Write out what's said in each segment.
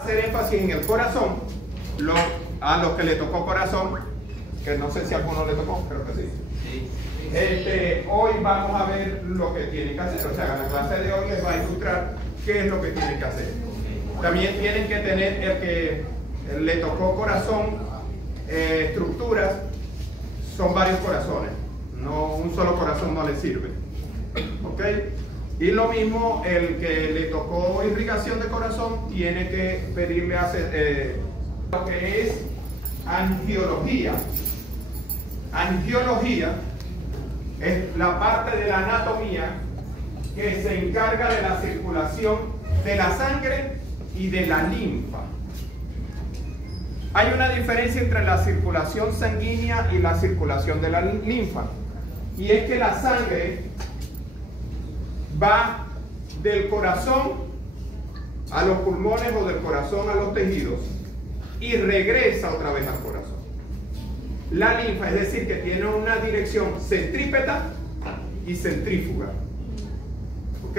Hacer énfasis en el corazón, a los que le tocó corazón, que no sé si a alguno le tocó, creo que sí. Hoy vamos a ver lo que tienen que hacer, o sea, la clase de hoy les va a ilustrar qué es lo que tienen que hacer. También tienen que tener, el que le tocó corazón, estructuras, son varios corazones, no un solo corazón no le sirve, ¿ok? Y lo mismo, el que le tocó irrigación de corazón tiene que pedirle lo que es angiología. Angiología es la parte de la anatomía que se encarga de la circulación de la sangre y de la linfa. Hay una diferencia entre la circulación sanguínea y la circulación de la linfa, y es que la sangre va del corazón a los pulmones o del corazón a los tejidos y regresa otra vez al corazón. La linfa, es decir, que tiene una dirección centrípeta y centrífuga, ¿ok?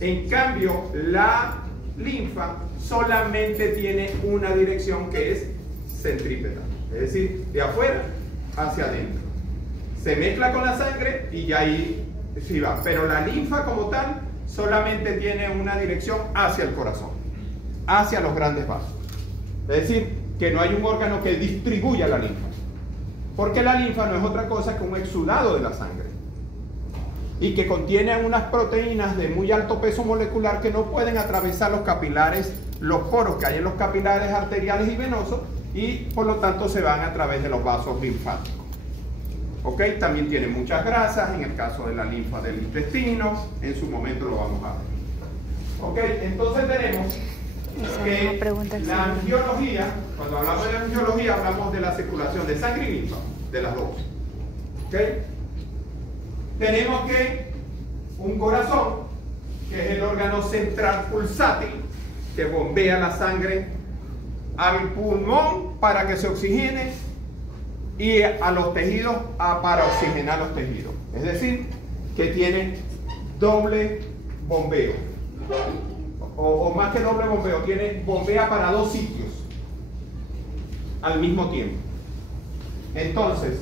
En cambio, la linfa solamente tiene una dirección, que es centrípeta, es decir, de afuera hacia adentro. Se mezcla con la sangre y ya ahí sí va, pero la linfa como tal solamente tiene una dirección hacia el corazón, hacia los grandes vasos. Es decir, que no hay un órgano que distribuya la linfa, porque la linfa no es otra cosa que un exudado de la sangre y que contiene unas proteínas de muy alto peso molecular que no pueden atravesar los capilares, los poros que hay en los capilares arteriales y venosos, y por lo tanto se van a través de los vasos linfáticos. ¿Ok? También tiene muchas grasas, en el caso de la linfa del intestino, en su momento lo vamos a ver. ¿Ok? Entonces tenemos que la angiología, cuando hablamos de angiología hablamos de la circulación de sangre y linfa, de las dos. ¿Ok? Tenemos que un corazón, que es el órgano central pulsátil, que bombea la sangre al pulmón para que se oxigene y a los tejidos para oxigenar los tejidos. Es decir, que tiene doble bombeo. O más que doble bombeo, bombea para dos sitios al mismo tiempo. Entonces,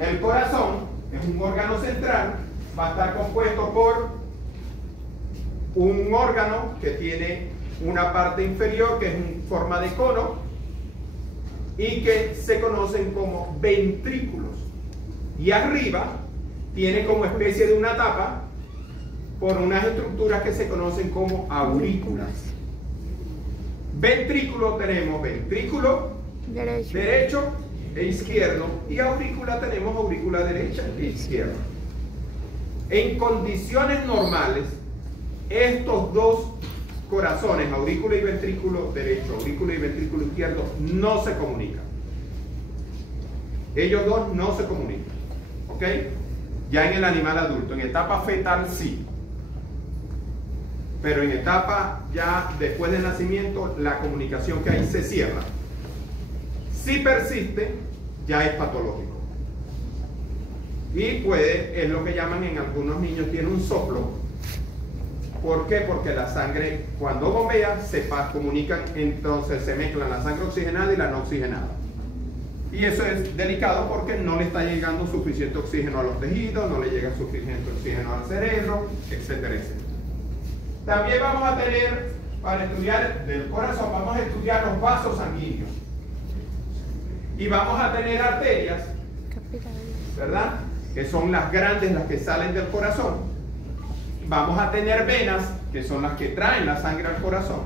el corazón es un órgano central, va a estar compuesto por un órgano que tiene una parte inferior que es en forma de cono y que se conocen como ventrículos, y arriba tiene como especie de una tapa por unas estructuras que se conocen como aurículas. Ventrículo, tenemos ventrículo derecho e izquierdo, y aurícula tenemos aurícula derecha e izquierda. En condiciones normales, estos dos corazones, aurícula y ventrículo derecho, aurícula y ventrículo izquierdo, no se comunican. Ellos dos no se comunican, ¿ok? Ya en el animal adulto, en etapa fetal sí, pero en etapa ya después del nacimiento la comunicación que hay se cierra. Si persiste, ya es patológico. Y es lo que llaman en algunos niños, tiene un soplo. ¿Por qué? Porque la sangre, cuando bombea, se comunican, entonces se mezclan la sangre oxigenada y la no oxigenada. Y eso es delicado porque no le está llegando suficiente oxígeno a los tejidos, no le llega suficiente oxígeno al cerebro, etcétera, etcétera. También vamos a tener, para estudiar del corazón, vamos a estudiar los vasos sanguíneos. Y vamos a tener arterias, ¿verdad? Que son las grandes, las que salen del corazón. Vamos a tener venas, que son las que traen la sangre al corazón.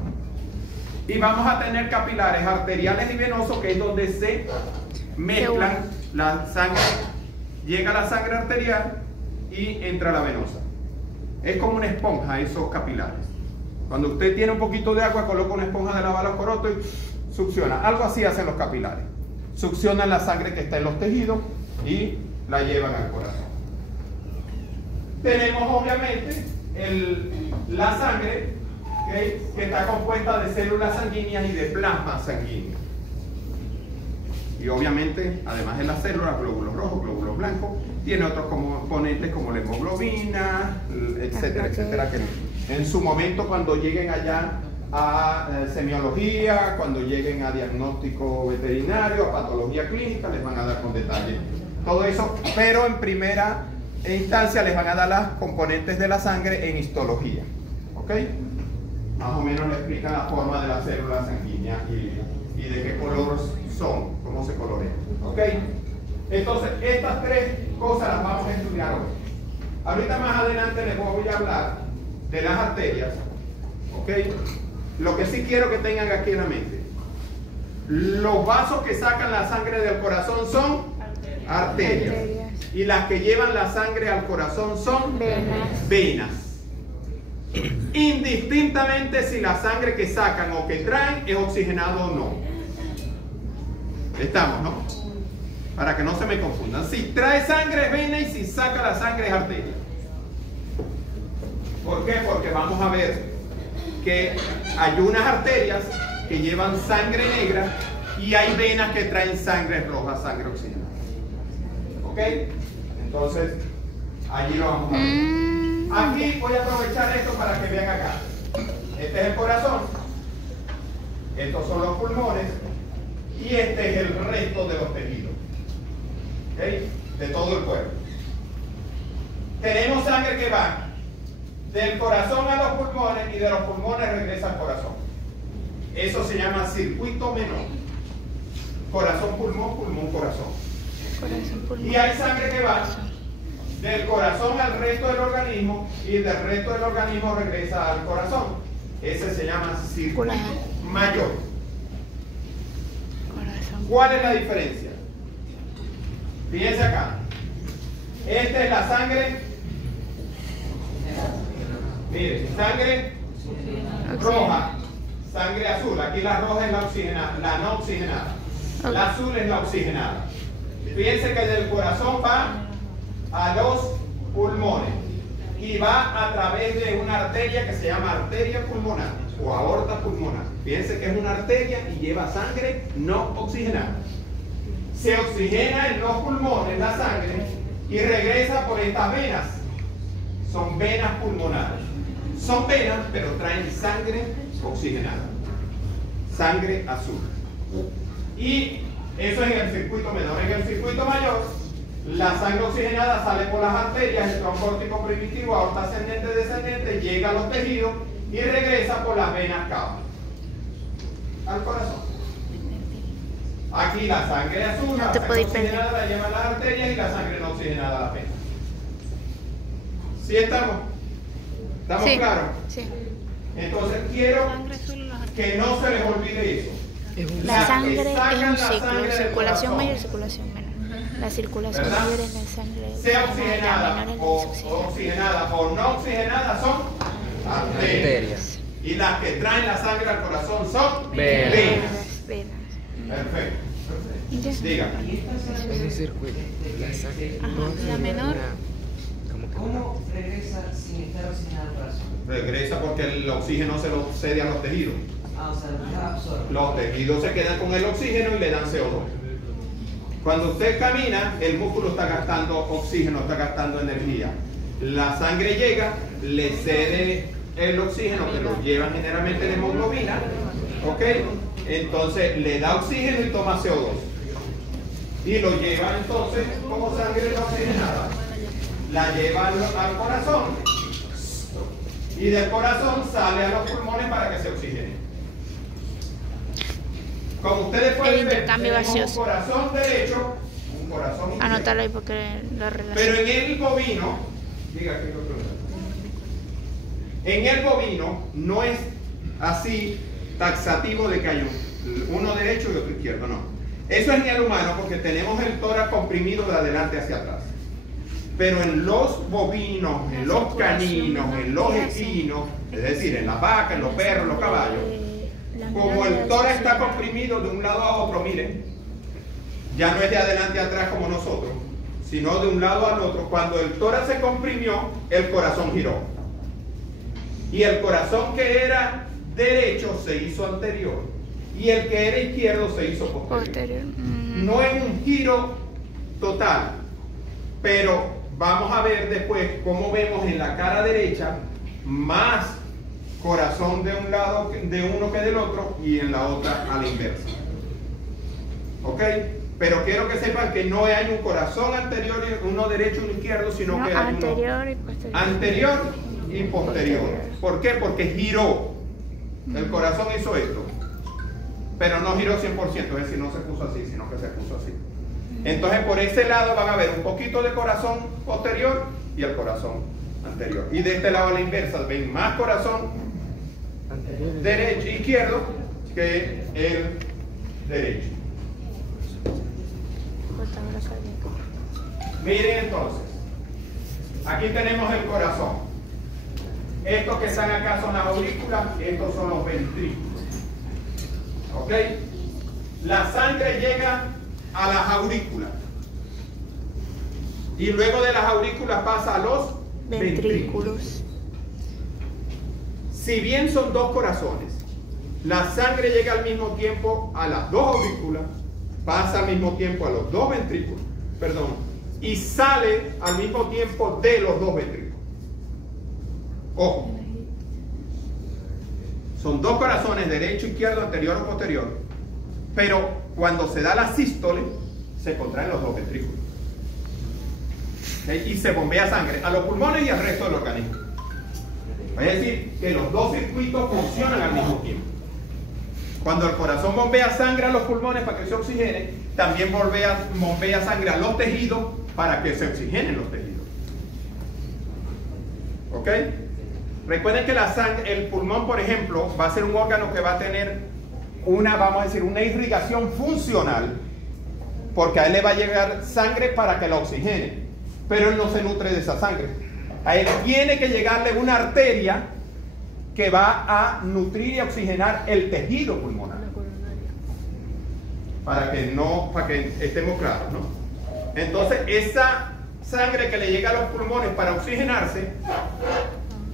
Y vamos a tener capilares arteriales y venosos, que es donde se mezclan la sangre, llega la sangre arterial y entra la venosa. Es como una esponja esos capilares. Cuando usted tiene un poquito de agua, coloca una esponja de lavar los corotos y succiona. Algo así hacen los capilares. Succionan la sangre que está en los tejidos y la llevan al corazón. Tenemos obviamente la sangre, ¿okay?, que está compuesta de células sanguíneas y de plasma sanguíneo. Y obviamente, además de las células, glóbulos rojos, glóbulos blancos, tiene otros componentes como la hemoglobina, etcétera, etcétera, que en su momento, cuando lleguen allá a semiología, cuando lleguen a diagnóstico veterinario, a patología clínica, les van a dar con detalle todo eso, pero en primera instancia les van a dar las componentes de la sangre en histología, ¿ok? Más o menos le explican la forma de las células sanguíneas y de qué color son, cómo se colorean, ¿ok? Entonces, estas tres cosas las vamos a estudiar hoy. Ahorita más adelante les voy a hablar de las arterias, ¿ok? Lo que sí quiero que tengan aquí en la mente, los vasos que sacan la sangre del corazón son arterias. Y las que llevan la sangre al corazón son venas. Indistintamente si la sangre que sacan o que traen es oxigenada o no. Estamos, ¿no? Para que no se me confundan. Si trae sangre es vena y si saca la sangre es arteria. ¿Por qué? Porque vamos a ver que hay unas arterias que llevan sangre negra y hay venas que traen sangre roja, sangre oxigenada. ¿Ok? Entonces, allí lo vamos a ver. Aquí voy a aprovechar esto para que vean acá. Este es el corazón, estos son los pulmones y este es el resto de los tejidos, ¿okay? De todo el cuerpo. Tenemos sangre que va del corazón a los pulmones y de los pulmones regresa al corazón. Eso se llama circuito menor. Corazón, pulmón, pulmón, corazón. Y hay sangre que va del corazón al resto del organismo y del resto del organismo regresa al corazón. Ese se llama circuito mayor. ¿Cuál es la diferencia? Fíjense acá. Esta es la sangre. Miren, sangre roja, sangre azul. Aquí la roja es la oxigenada, la no oxigenada. La azul es la oxigenada. Fíjense que del corazón va a los pulmones y va a través de una arteria que se llama arteria pulmonar o aorta pulmonar. Fíjense que es una arteria y lleva sangre no oxigenada. Se oxigena en los pulmones la sangre y regresa por estas venas. Son venas pulmonares. Son venas, pero traen sangre oxigenada. Sangre azul. Y eso es en el circuito menor. En el circuito mayor, la sangre oxigenada sale por las arterias, el tronco aórtico primitivo, aorta ascendente, descendente, llega a los tejidos y regresa por las venas cava al corazón. Aquí la sangre azul, la sangre oxigenada la llevan las arterias y la sangre no oxigenada a las venas. ¿Sí estamos? ¿Estamos claros? Sí. Entonces quiero que no se les olvide eso. La sangre es un ciclo, circulación mayor y circulación menor. La circulación mayor es la sangre, sea oxigenada o oxigenada o no oxigenada son arterias. Y las que traen la sangre al corazón son venas. Perfecto. Diga. Es un circuito. La sangre. La menor. ¿Cómo regresa sin estar oxigenado al corazón? Regresa porque el oxígeno se lo cede a los tejidos. Ah, o sea, lo absorbe. Los tejidos se quedan con el oxígeno y le dan CO2. Cuando usted camina, el músculo está gastando oxígeno, está gastando energía. La sangre llega, le cede el oxígeno, que lo llevan generalmente en hemoglobina, ¿ok? Entonces le da oxígeno y toma CO2. Y lo lleva entonces como sangre no oxigenada. La lleva al corazón y del corazón sale a los pulmones para que se oxigene. Como ustedes pueden ver, tenemos un corazón derecho, un corazón izquierdo. Anótalo ahí porque la relación. Pero en el bovino, diga aquí lo pregunto. En el bovino no es así taxativo de que hay uno derecho y otro izquierdo, no. Eso es en el humano porque tenemos el tórax comprimido de adelante hacia atrás. Pero en los bovinos, en los caninos, en los equinos, es decir, en las vacas, en los perros, en los caballos, como el tórax está comprimido de un lado a otro, miren, ya no es de adelante a atrás como nosotros, sino de un lado al otro. Cuando el tórax se comprimió, el corazón giró. Y el corazón que era derecho se hizo anterior. Y el que era izquierdo se hizo posterior. No es un giro total, pero vamos a ver después cómo vemos en la cara derecha más corazón de un lado de uno que del otro y en la otra a la inversa. ¿Ok? Pero quiero que sepan que no hay un corazón anterior, uno derecho y uno izquierdo, sino que hay anterior y posterior. Anterior y posterior. ¿Por qué? Porque giró. El corazón hizo esto. Pero no giró 100%, es decir, no se puso así, sino que se puso así. Entonces por ese lado van a ver un poquito de corazón posterior y el corazón anterior. Y de este lado a la inversa ven más corazón derecho izquierdo que el derecho. Miren entonces, aquí tenemos el corazón. Estos que están acá son las aurículas, estos son los ventrículos. ¿Ok? La sangre llega a las aurículas y luego de las aurículas pasa a los ventrículos. Si bien son dos corazones, la sangre llega al mismo tiempo a las dos aurículas, pasa al mismo tiempo a los dos ventrículos, y sale al mismo tiempo de los dos ventrículos. Ojo, son dos corazones, derecho, izquierdo, anterior o posterior, pero cuando se da la sístole, se contraen los dos ventrículos. ¿Okay? Y se bombea sangre a los pulmones y al resto del organismo. Es decir, que los dos circuitos funcionan al mismo tiempo. Cuando el corazón bombea sangre a los pulmones para que se oxigene, también bombea sangre a los tejidos para que se oxigenen los tejidos. ¿Ok? Recuerden que el pulmón, por ejemplo, va a ser un órgano que va a tener vamos a decir, una irrigación funcional, porque a él le va a llegar sangre para que la oxigene, pero él no se nutre de esa sangre. A él tiene que llegarle una arteria que va a nutrir y oxigenar el tejido pulmonar. Para que estemos claros, ¿no? Entonces, esa sangre que le llega a los pulmones para oxigenarse,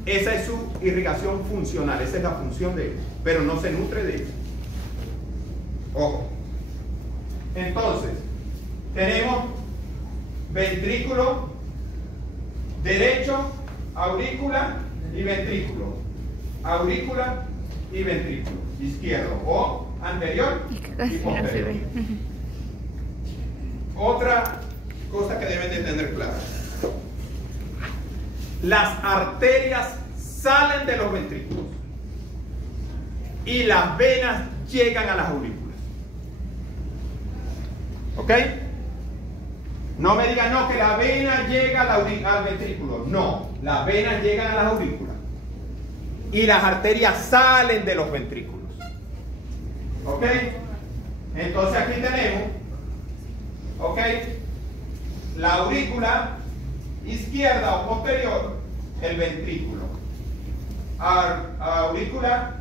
esa es su irrigación funcional, esa es la función de él, pero no se nutre de él. Ojo. Entonces, tenemos ventrículo derecho, aurícula y ventrículo. Aurícula y ventrículo izquierdo o anterior y posterior. Otra cosa que deben de tener clara: las arterias salen de los ventrículos y las venas llegan a las aurículas. ¿Ok? No me digan, no, que la vena llega al ventrículo. No, las venas llegan a las aurículas y las arterias salen de los ventrículos. ¿Ok? Entonces aquí tenemos, ¿ok?, la aurícula izquierda o posterior, el ventrículo. Aurícula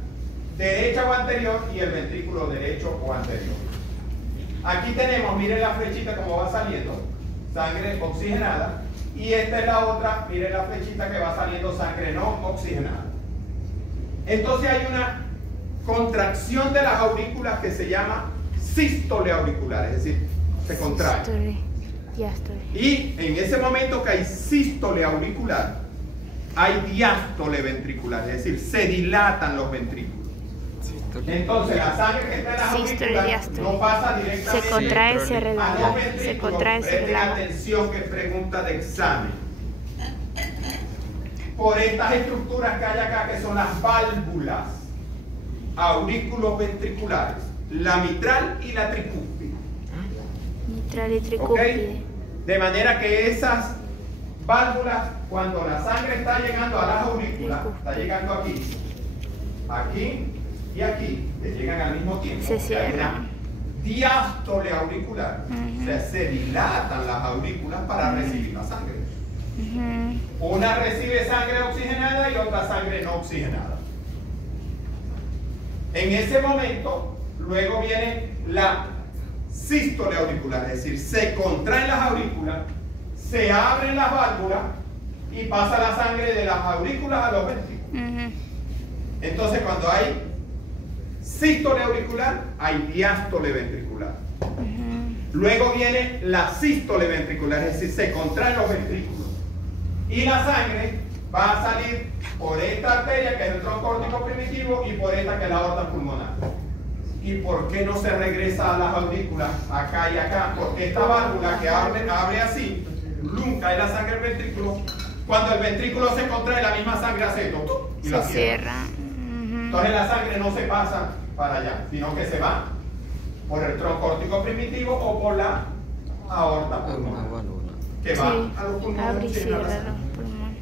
derecha o anterior y el ventrículo derecho o anterior. Aquí tenemos, miren la flechita como va saliendo, sangre oxigenada, y esta es la otra, miren la flechita que va saliendo, sangre no oxigenada. Entonces hay una contracción de las aurículas que se llama sístole auricular, es decir, se contrae. Y en ese momento que hay sístole auricular, hay diástole ventricular, es decir, se dilatan los ventrículos. Entonces la sangre que está en las aurículas no pasa directamente, se contrae, se relaja, se contrae, se relaja. Atención, que pregunta de examen. Por estas estructuras que hay acá, que son las válvulas, aurículos ventriculares, la mitral y la tricúspide. Mitral y tricúspide. ¿Okay? De manera que esas válvulas, cuando la sangre está llegando a las aurículas, está llegando aquí, aquí y aquí, que llegan al mismo tiempo. Se cierran. Diástole auricular. O sea, se dilatan las aurículas para recibir la sangre. Una recibe sangre oxigenada y otra sangre no oxigenada. En ese momento, luego viene la sístole auricular, es decir, se contraen las aurículas, se abren las válvulas y pasa la sangre de las aurículas a los ventrículos. Entonces, cuando hay sístole auricular, hay diástole ventricular. Luego viene la sístole ventricular, es decir, se contraen los ventrículos y la sangre va a salir por esta arteria, que es el tronco aórtico primitivo, y por esta, que es la aorta pulmonar. ¿Y por qué no se regresa a las aurículas acá y acá? Porque esta válvula que abre así, cae la sangre al ventrículo. Cuando el ventrículo se contrae, la misma sangre hace esto y la cierra. Entonces la sangre no se pasa para allá, sino que se va por el tronco aórtico primitivo o por la aorta pulmonar, que va a los pulmones. Abre y cierra los pulmones.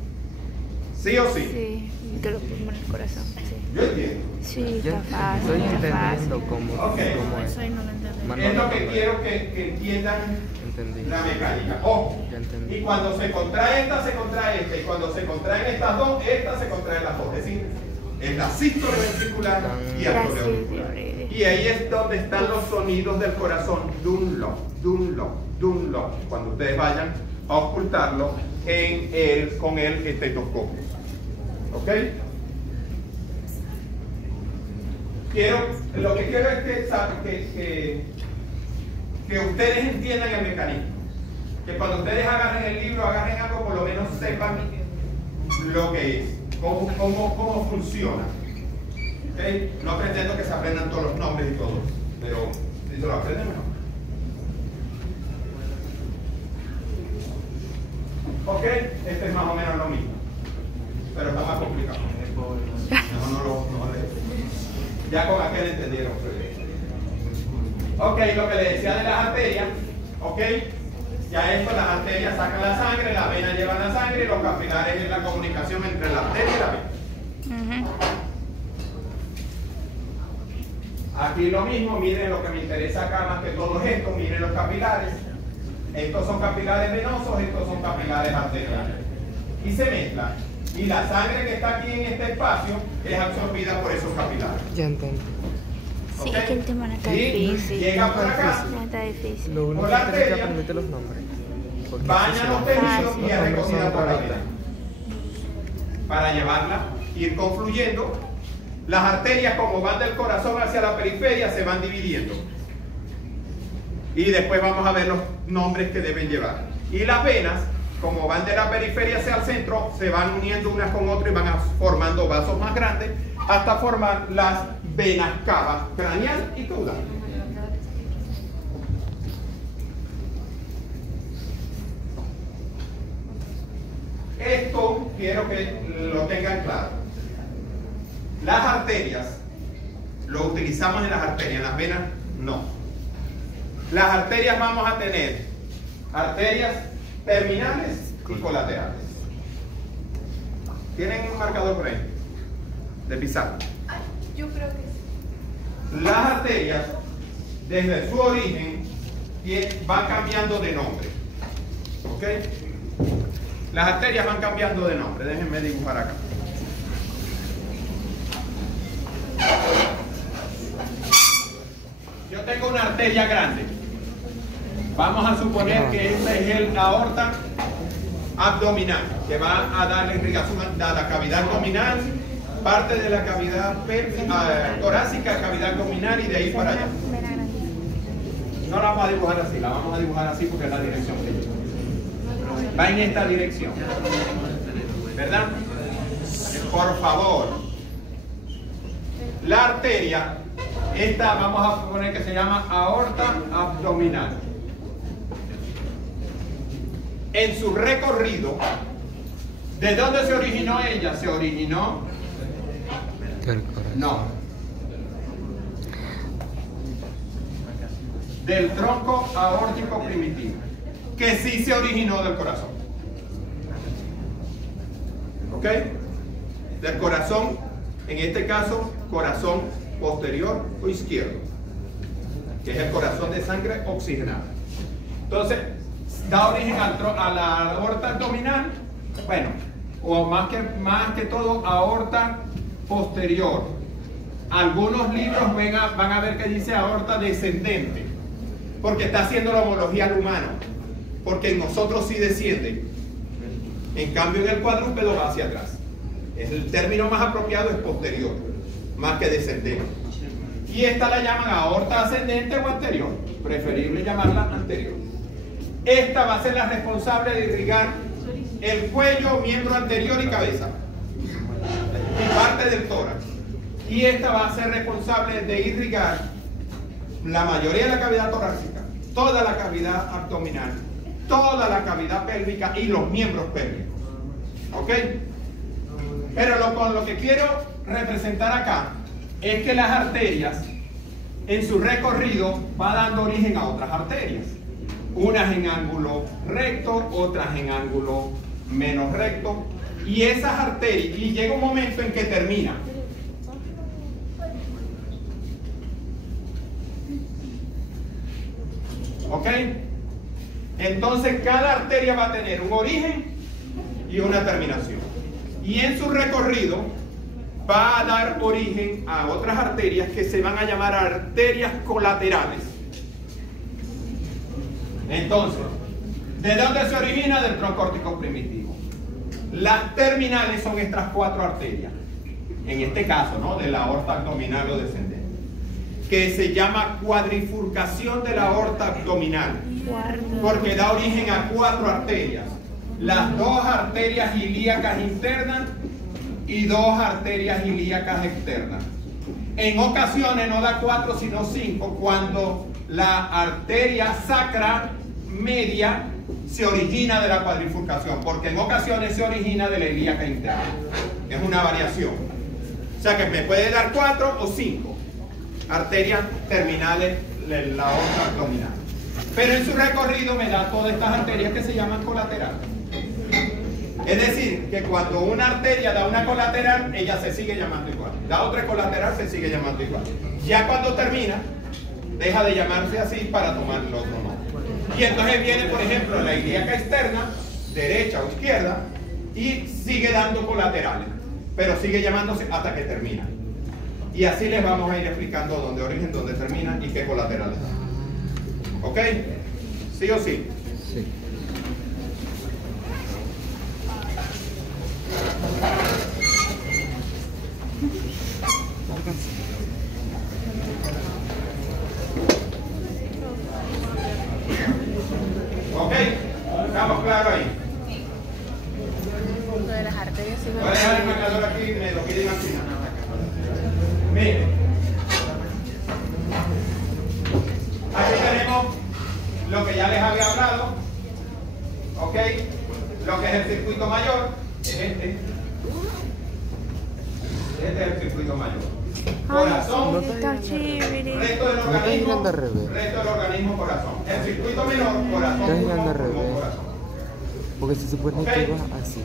¿Sí o sí? Sí, de los pulmones, corazón. Sí. Yo entiendo. Sí, Yo está fácil. estoy Está entendiendo fácil. cómo es. Eso ahí no lo entendí. Es lo que quiero que entiendan. Entendí. La mecánica. Ojo. Ya entendí. Y cuando se contrae esta, se contrae esta. Y cuando se contraen estas dos, esta se contrae las dos. Es decir, es la sístole ventricular y auriculaar. Y ahí es donde están los sonidos del corazón. Dunlop, Dunlop, Dunlop. Cuando ustedes vayan a ocultarlo con el estetoscopio. ¿Ok? Lo que quiero es que ustedes entiendan el mecanismo. Que cuando ustedes agarren el libro, agarren algo, por lo menos sepan lo que es, cómo funciona. ¿Okay? No pretendo que se aprendan todos los nombres y todo, pero si se lo aprenden mejor. Ok, este es más o menos lo mismo, pero está más complicado. Ya con aquel entendieron. Ok, lo que les decía de las arterias, ok, ya esto, las arterias sacan la sangre, las venas llevan la sangre y los capilares es la comunicación entre la arteria y la vena. Aquí lo mismo, miren lo que me interesa acá más que todo esto, miren los capilares. Estos son capilares venosos, estos son capilares arteriales. Y se mezclan. Y la sangre que está aquí en este espacio es absorbida por esos capilares. Ya entendí. Sí, ¿Okay? es que el tema no está Y difícil. llega por acá, No está difícil. Lo único Por que la tienes que arteria, aprenderte los nombres. Porque baña así los se llama. tejidos y es Los nombres recogida son por la ahorita. vena. Para llevarla, ir confluyendo. Las arterias, como van del corazón hacia la periferia, se van dividiendo. Y después vamos a ver los nombres que deben llevar. Y las venas, como van de la periferia hacia el centro, se van uniendo unas con otras y van formando vasos más grandes hasta formar las venas cava craneal y caudal. Esto quiero que lo tengan claro. Las arterias lo utilizamos en las arterias, en las venas no. Las arterias vamos a tener arterias terminales y colaterales. ¿Tienen un marcador por ahí? De pizarra. Yo creo que sí. Las arterias, desde su origen, van cambiando de nombre. ¿Ok? Las arterias van cambiando de nombre. Déjenme dibujar acá. Yo tengo una arteria grande. Vamos a suponer que esta es el aorta abdominal, que va a dar irrigación a la cavidad abdominal, parte de la cavidad torácica, cavidad abdominal y de ahí para allá. No la vamos a dibujar así, la vamos a dibujar así porque es la dirección que yo. Va en esta dirección. ¿Verdad? Por favor. La arteria, esta vamos a suponer que se llama aorta abdominal. En su recorrido, ¿de dónde se originó ella? ¿Se originó? No. Del tronco aórtico primitivo, que sí se originó del corazón. ¿Ok? Del corazón, en este caso, corazón posterior o izquierdo, que es el corazón de sangre oxigenada. Entonces, da origen a la aorta abdominal, bueno, o más que todo aorta posterior. Algunos libros van a ver que dice aorta descendente, porque está haciendo la homología al humano, porque en nosotros sí desciende, en cambio en el cuadrúpedo va hacia atrás. El término más apropiado es posterior, más que descendente. Y esta la llaman aorta ascendente o anterior, preferible llamarla anterior. Esta va a ser la responsable de irrigar el cuello, miembro anterior y cabeza. Y parte del tórax. Y esta va a ser responsable de irrigar la mayoría de la cavidad torácica, toda la cavidad abdominal, toda la cavidad pélvica y los miembros pélvicos. ¿Ok? Pero con lo que quiero representar acá es que las arterias en su recorrido va dando origen a otras arterias. Unas en ángulo recto, otras en ángulo menos recto. Y esas arterias, y llega un momento en que termina. ¿Ok? Entonces cada arteria va a tener un origen y una terminación. Y en su recorrido va a dar origen a otras arterias que se van a llamar arterias colaterales. Entonces, ¿de dónde se origina? Del tronco córtico primitivo. Las terminales son estas 4 arterias. En este caso, ¿no? De la aorta abdominal o descendente. Que se llama cuadrifurcación de la aorta abdominal. Porque da origen a 4 arterias. Las 2 arterias ilíacas internas y 2 arterias ilíacas externas. En ocasiones no da 4 sino 5 cuando la arteria sacra media se origina de la cuadrifurcación, porque en ocasiones se origina de la ilíaca interna. Es una variación. O sea que me puede dar 4 o 5 arterias terminales de la aorta abdominal. Pero en su recorrido me da todas estas arterias que se llaman colaterales. Es decir, que cuando una arteria da una colateral, ella se sigue llamando igual. Da otra colateral, se sigue llamando igual. Ya cuando termina, deja de llamarse así para tomar el otro nombre. Y entonces viene, por ejemplo, la ilíaca externa, derecha o izquierda, y sigue dando colaterales. Pero sigue llamándose hasta que termina. Y así les vamos a ir explicando dónde origen, dónde termina y qué colaterales da. ¿Ok? ¿Sí o sí? Sí. ¿Ok? ¿Estamos claros ahí? Lo de las arterias sí Voy a dejar el marcador aquí y me lo quieren al final. Miren. Aquí tenemos lo que ya les había hablado. ¿Ok? Lo que es el circuito mayor es este. Este es el circuito mayor. Corazón, Está chévere. resto del organismo, corazón. El circuito menor, corazón, Estás girando pulmón, al pulmón, revés. corazón. Porque se supone que va así.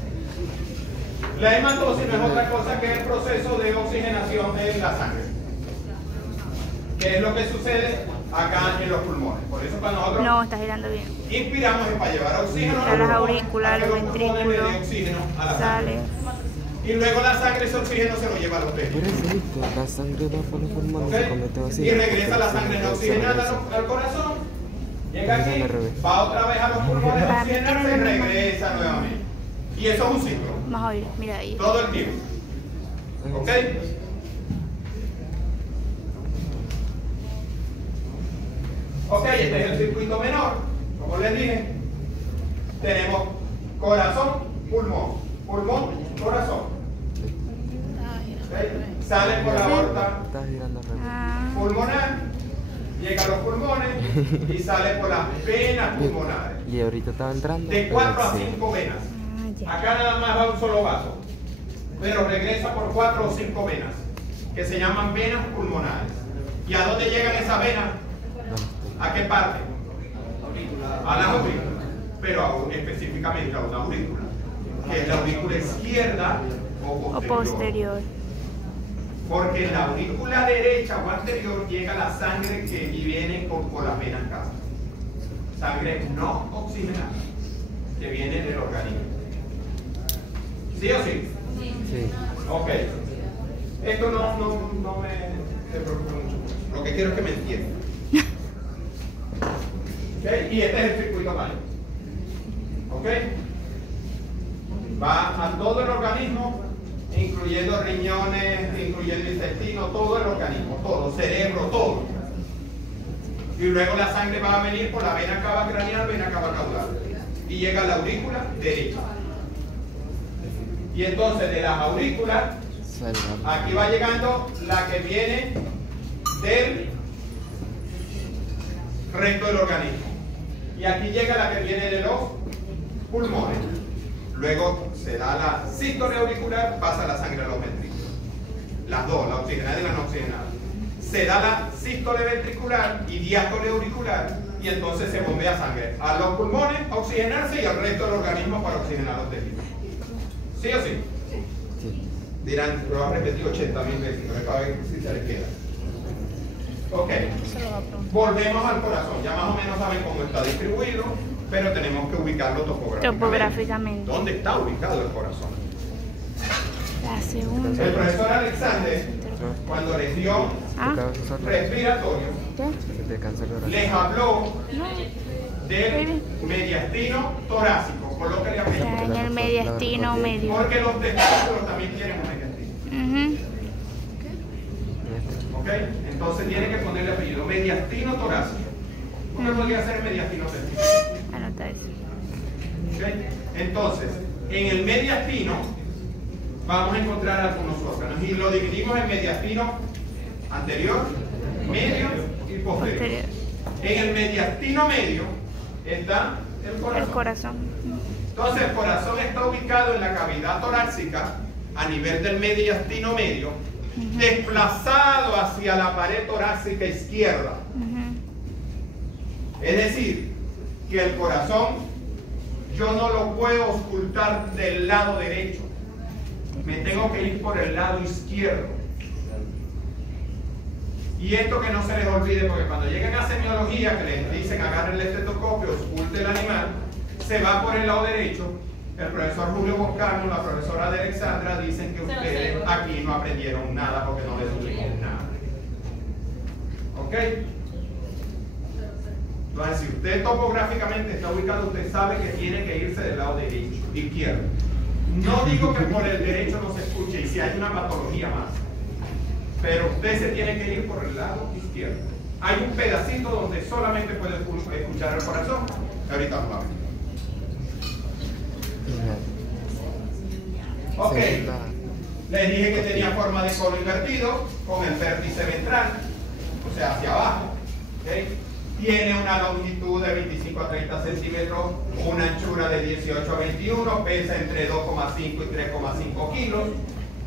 La hematosis no es otra cosa que el proceso de oxigenación de la sangre. ¿Qué es lo que sucede acá en los pulmones? Por eso para nosotros No, está girando bien. inspiramos es para llevar oxígeno Está a los las pulmones, aurículas, para que los los pulmones le den ventrículos. oxígeno a la sangre. Sale. Y luego la sangre, ese oxígeno se lo lleva a los Por tejidos. eso, viste, la sangre va por los pulmones y se comete ¿Ok? así. Y regresa la sangre no oxigenada al corazón. Llega aquí, va otra vez a los pulmones a oxigenarse y regresa nuevamente. Y eso es un ciclo. Vamos a oír, mira ahí. Todo el tiempo. ¿Ok? Ok, este es el circuito menor. Como les dije, tenemos corazón, pulmón, pulmón, corazón. ¿Ok? Sale por la aorta Estás girando al revés. Ah, pulmonar, llega a los pulmones y sale por las venas pulmonares. Y ahorita estaba entrando. De 4 a sí. 5 venas. ya. Acá nada más va un solo vaso, pero regresa por 4 o 5 venas, que se llaman venas pulmonares. ¿Y a dónde llegan esas venas? ¿A qué parte? A la aurícula, pero específicamente a una aurícula, que es la aurícula izquierda O posterior. Porque en la aurícula derecha o anterior llega la sangre que viene por las venas casas. Sangre no oxigenada, que viene del organismo. ¿Sí o sí? Sí. Ok. Esto no me se preocupa mucho. Lo que quiero es que me entiendan. ¿Okay? Y este es el circuito mayor. ¿Ok? Va a todo el organismo, incluyendo riñones, incluyendo intestino, todo el organismo, todo, cerebro, todo. Y luego la sangre va a venir por la vena cava craneal, vena cava caudal. Y llega a la aurícula derecha. Y entonces de las aurículas, aquí va llegando la que viene del resto del organismo. Y aquí llega la que viene de los pulmones. Luego se da la sístole auricular, pasa la sangre a los ventrículos. Las dos, la oxigenada y la no oxigenada. Se da la sístole ventricular y diástole auricular, y entonces se bombea sangre a los pulmones a oxigenarse y al resto del organismo para oxigenar los tejidos. ¿Sí o sí? Sí. Dirán, lo han repetido 80.000 veces, no para ver si se les queda. Ok, volvemos al corazón. Ya más o menos saben cómo está distribuido, pero tenemos que ubicarlo topográficamente. ¿Dónde está ubicado el corazón? La segunda. El profesor Alexander, cuando les dio respiratorio, les habló del mediastino torácico. Colóquele apellido. En el mediastino medio. Porque los testículos también tienen un mediastino. ¿Ok? Entonces tiene que ponerle apellido. Mediastino torácico. ¿Cómo podría ser mediastino testículo? Anota eso. ¿Ok? Entonces, en el mediastino vamos a encontrar algunos órganos y lo dividimos en mediastino anterior, medio y posterior. En el mediastino medio está el corazón. El corazón. Entonces el corazón está ubicado en la cavidad torácica a nivel del mediastino medio, desplazado hacia la pared torácica izquierda. Es decir, que el corazón yo no lo puedo ocultar del lado derecho. Me tengo que ir por el lado izquierdo. Y esto que no se les olvide, porque cuando lleguen a semiología, que les dicen agarren el estetoscopio, oculte el animal, se va por el lado derecho. El profesor Julio Boscano, la profesora de Alexandra, dicen que ustedes aquí no aprendieron nada porque no les subimos nada. ¿Ok? Entonces, si usted topográficamente está ubicado, usted sabe que tiene que irse del lado derecho, izquierdo. No digo que por el derecho no se escuche y si hay una patología más, pero usted se tiene que ir por el lado izquierdo. Hay un pedacito donde solamente puede escuchar el corazón. Ahorita lo vamos. Ok. Les dije que tenía forma de cono invertido con el vértice ventral, o sea, hacia abajo. ¿Okay? Tiene una longitud de 25 a 30 centímetros, una anchura de 18 a 21, pesa entre 2,5 y 3,5 kilos.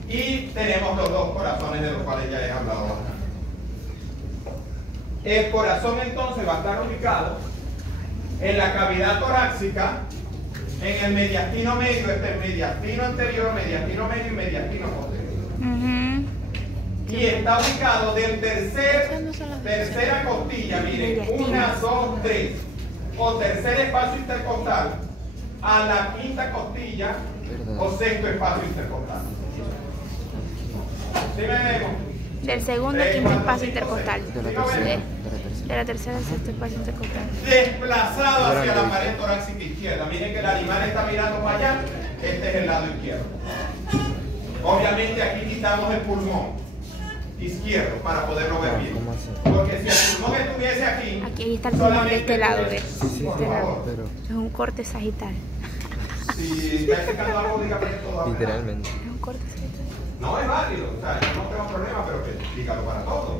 Y tenemos los dos corazones de los cuales ya he hablado bastante. El corazón entonces va a estar ubicado en la cavidad torácica, en el mediastino medio, este es el mediastino anterior, mediastino medio y mediastino posterior. Y está ubicado del tercera costilla, miren, 1, 2, 3, o tercer espacio intercostal, a la quinta costilla o sexto espacio intercostal. ¿Sí me vemos? Del segundo al quinto espacio intercostal. De la tercera al sexto espacio intercostal. Desplazado hacia la pared torácica izquierda. Miren que el animal está mirando para allá. Este es el lado izquierdo. Obviamente aquí quitamos el pulmón izquierdo para poderlo ver bien. Porque si el pulmón estuviese aquí, aquí está el pulmón de este lado, ¿ves? Sí, Este lado. Es un corte sagital. Si está secando algo, dígame que todo va a pegar. Literalmente. Es un corte sagital. No es válido, o sea, yo no tengo problema, pero que explícalo para todos.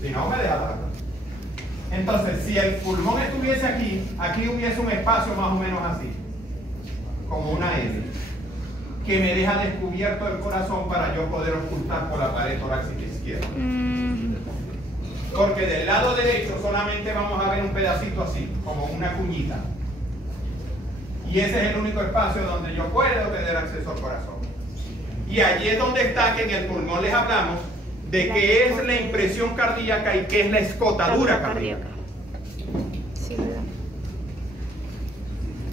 Si no, me deja dar. Entonces, si el pulmón estuviese aquí, aquí hubiese un espacio más o menos así, como una S, que me deja descubierto el corazón para yo poder ocultar por la pared torácica izquierda. Porque del lado derecho solamente vamos a ver un pedacito así, como una cuñita. Y ese es el único espacio donde yo puedo tener acceso al corazón. Y allí es donde está, que en el pulmón les hablamos de qué es la impresión cardíaca y qué es la escotadura cardíaca. Sí, ¿verdad?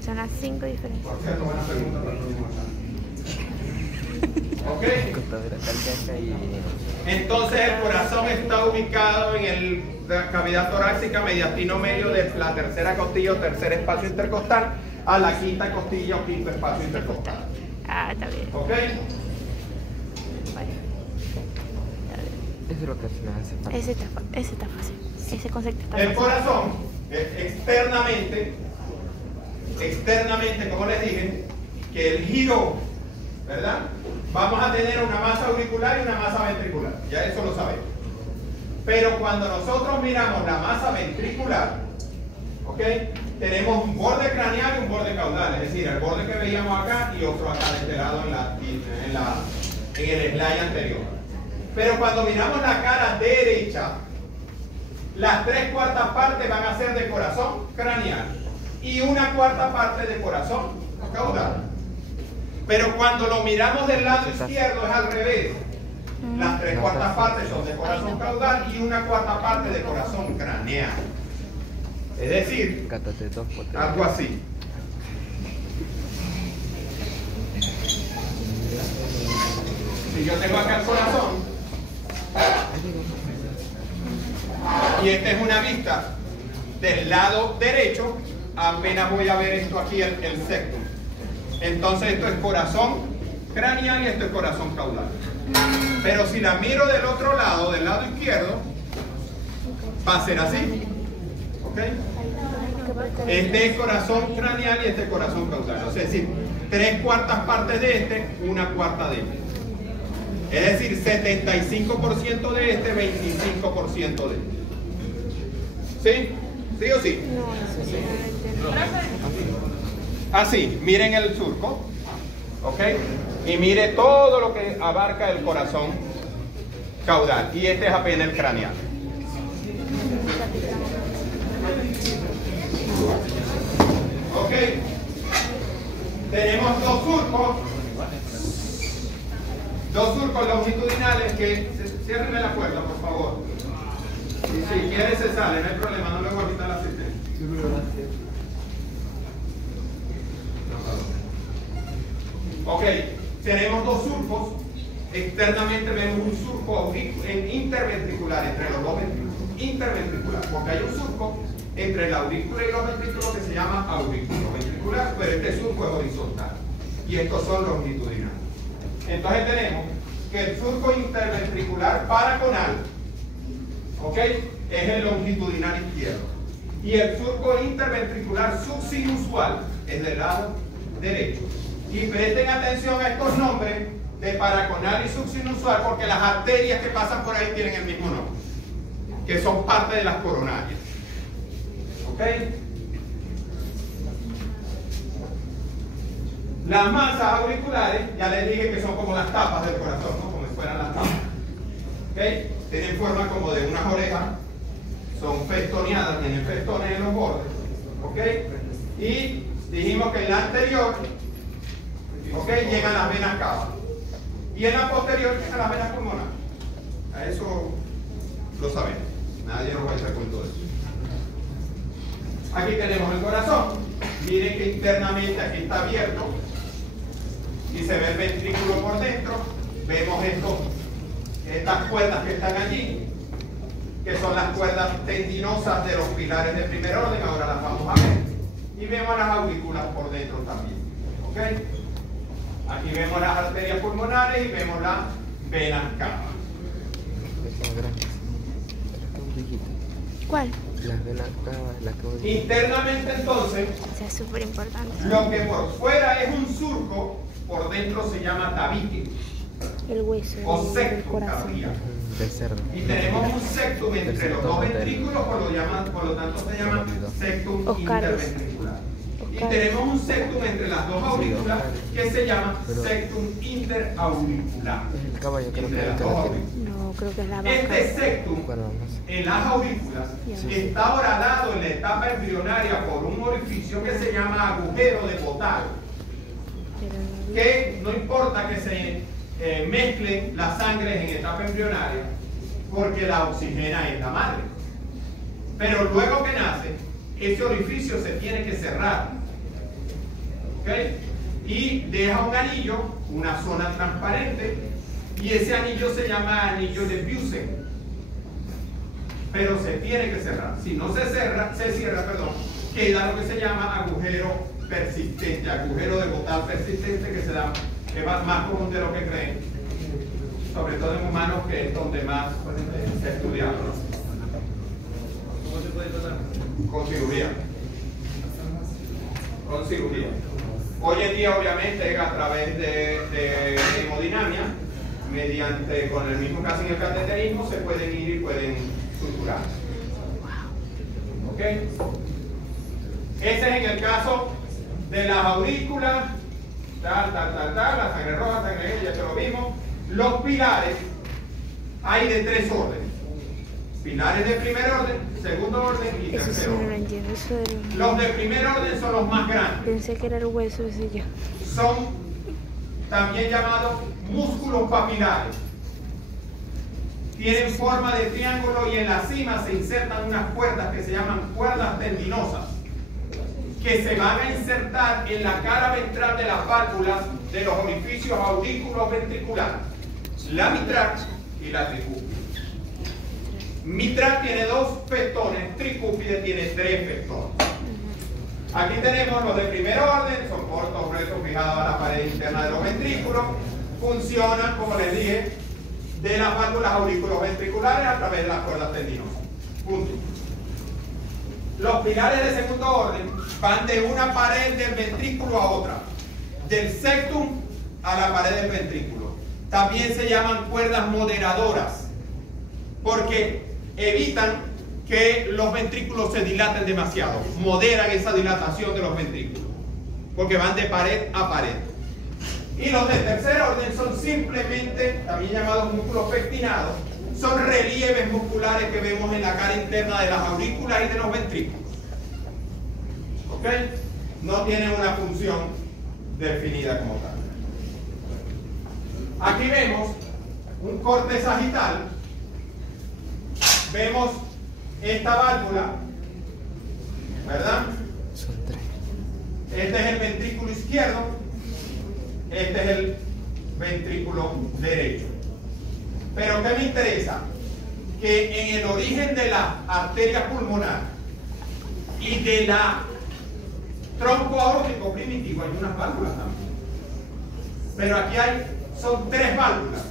Son las 5 diferencias. Por cierto, buena pregunta para el próximo examen. ¿Ok? Entonces el corazón está ubicado en la cavidad torácica, mediastino medio de la tercera costilla o tercer espacio intercostal a la quinta costilla o quinto espacio intercostal. Ah, está bien. ¿Ok? Vale. Eso es lo que se me hace falta. Ese está fácil. Ese concepto está El fácil. corazón externamente externamente, como les dije, que el giro, ¿verdad? Vamos a tener una masa auricular y una masa ventricular. Ya eso lo sabemos. Pero cuando nosotros miramos la masa ventricular, ¿ok? Tenemos un borde craneal y un borde caudal. Es decir, el borde que veíamos acá y otro acá de este lado en el slide anterior. Pero cuando miramos la cara derecha, las 3/4 partes van a ser de corazón craneal y 1/4 parte de corazón caudal. Pero cuando lo miramos del lado izquierdo es al revés. Las 3/4 partes son de corazón caudal y 1/4 parte de corazón craneal. Es decir, algo así. Si yo tengo acá el corazón y esta es una vista del lado derecho, apenas voy a ver esto aquí, el septum. Entonces esto es corazón craneal y esto es corazón caudal. Pero si la miro del otro lado, del lado izquierdo, va a ser así. ¿Ok? Este es corazón craneal y este es corazón caudal. Es decir, 3/4 partes de este, 1/4 de este. Es decir, 75% de este, 25% de este. ¿Sí? ¿Sí o sí? No, eso sí. Así, miren el surco. ¿Ok? Y mire todo lo que abarca el corazón caudal. Y este es apenas el craneal. Ok. Tenemos dos surcos longitudinales que... Ciérrenme la puerta, por favor. Y si quiere se sale, no hay problema, no le voy a quitar la asistencia. Ok, tenemos dos surcos. Externamente vemos un surco interventricular entre los dos ventrículos. Interventricular, porque hay un surco entre la aurícula y los ventrículos que se llama aurículo ventricular, pero este surco es horizontal. Y estos son longitudinales. Entonces tenemos que el surco interventricular paraconal, ¿ok?, es el longitudinal izquierdo. Y el surco interventricular subsinusual es del lado derecho. Y presten atención a estos nombres de paraconal y subsinusual porque las arterias que pasan por ahí tienen el mismo nombre, que son parte de las coronarias. ¿Ok? Las masas auriculares, ya les dije que son como las tapas del corazón, ¿no? Como si fueran las tapas. ¿Ok? Tienen forma como de unas orejas, son festoneadas, tienen festones en los bordes. ¿Ok? Y dijimos que en la anterior, ¿ok?, llegan las venas cava. Y en la posterior llegan las venas pulmonares. A eso lo sabemos. Nadie nos va a echar cuento de eso. Aquí tenemos el corazón. Miren que internamente aquí está abierto. Y se ve el ventrículo por dentro. Vemos estas cuerdas que están allí, que son las cuerdas tendinosas de los pilares de primer orden. Ahora las vamos a ver. Y vemos las aurículas por dentro también. ¿Ok? Aquí vemos las arterias pulmonares y vemos las venas cava. ¿Cuál? Las venas cava, la que... Internamente entonces, Esa es súper importante. lo que por fuera es un surco, por dentro se llama tabique El hueso o del septum corazón. cardíaco. Del cerdo. Y tenemos un septum entre los dos ventrículos, por lo tanto se llama septum interventricular. Y tenemos un septum entre las dos aurículas que se llama septum interauricular. El caballo creo que Entre es el las que dos la tiene. aurículas. No, creo que es la vaca. Este septum Bueno, no sé. en las aurículas está horadado en la etapa embrionaria por un orificio que se llama agujero de Bottal, que no importa que se mezclen las sangres en etapa embrionaria, porque la oxigena es la madre. Pero luego que nace, ese orificio se tiene que cerrar. ¿Ok? Y deja un anillo, una zona transparente, y ese anillo se llama anillo de Busen. Pero se tiene que cerrar. Si no se cierra, queda lo que se llama agujero persistente, agujero de Bottal persistente, que va más común de lo que creen, sobre todo en humanos, que es donde más se estudia. ¿Cómo se puede tratar? Con cirugía. Con cirugía. Hoy en día obviamente es a través de hemodinamia, mediante, con el mismo que hacen el cateterismo, se pueden ir y pueden suturar. ¿Ok? Ese es en el caso de las aurículas, la sangre roja, sangre negra, ya te lo vimos. Los pilares hay de 3 órdenes. Pilares de primer orden, segundo orden y Eso sí tercer no lo orden. entiendo. Eso del... Los de primer orden son los más grandes. Pensé que era el hueso ese ya. Son también llamados músculos papilares. Tienen forma de triángulo y en la cima se insertan unas cuerdas que se llaman cuerdas tendinosas, que se van a insertar en la cara ventral de las válvulas de los orificios aurículos ventriculares, la mitral y la tricúpide. Mitral tiene 2 pectones, tricúpide tiene 3 pectones. Aquí tenemos los de primer orden, son cortos, gruesos, fijados a la pared interna de los ventrículos, funcionan, como les dije, de las válvulas aurículos ventriculares a través de las cuerdas tendinosas. Punto. Los pilares de segundo orden van de una pared del ventrículo a otra, del septum a la pared del ventrículo. También se llaman cuerdas moderadoras, porque evitan que los ventrículos se dilaten demasiado, moderan esa dilatación de los ventrículos, porque van de pared a pared. Y los de tercer orden son simplemente, también llamados músculos pectinados, son relieves musculares que vemos en la cara interna de las aurículas y de los ventrículos. ¿Ok? No tienen una función definida como tal. Aquí vemos un corte sagital. Vemos esta válvula, ¿verdad? Son 3. Este es el ventrículo izquierdo, este es el ventrículo derecho. Pero ¿qué me interesa? Que en el origen de la arteria pulmonar y de la tronco aórtico primitivo hay unas válvulas también. Pero aquí son 3 válvulas.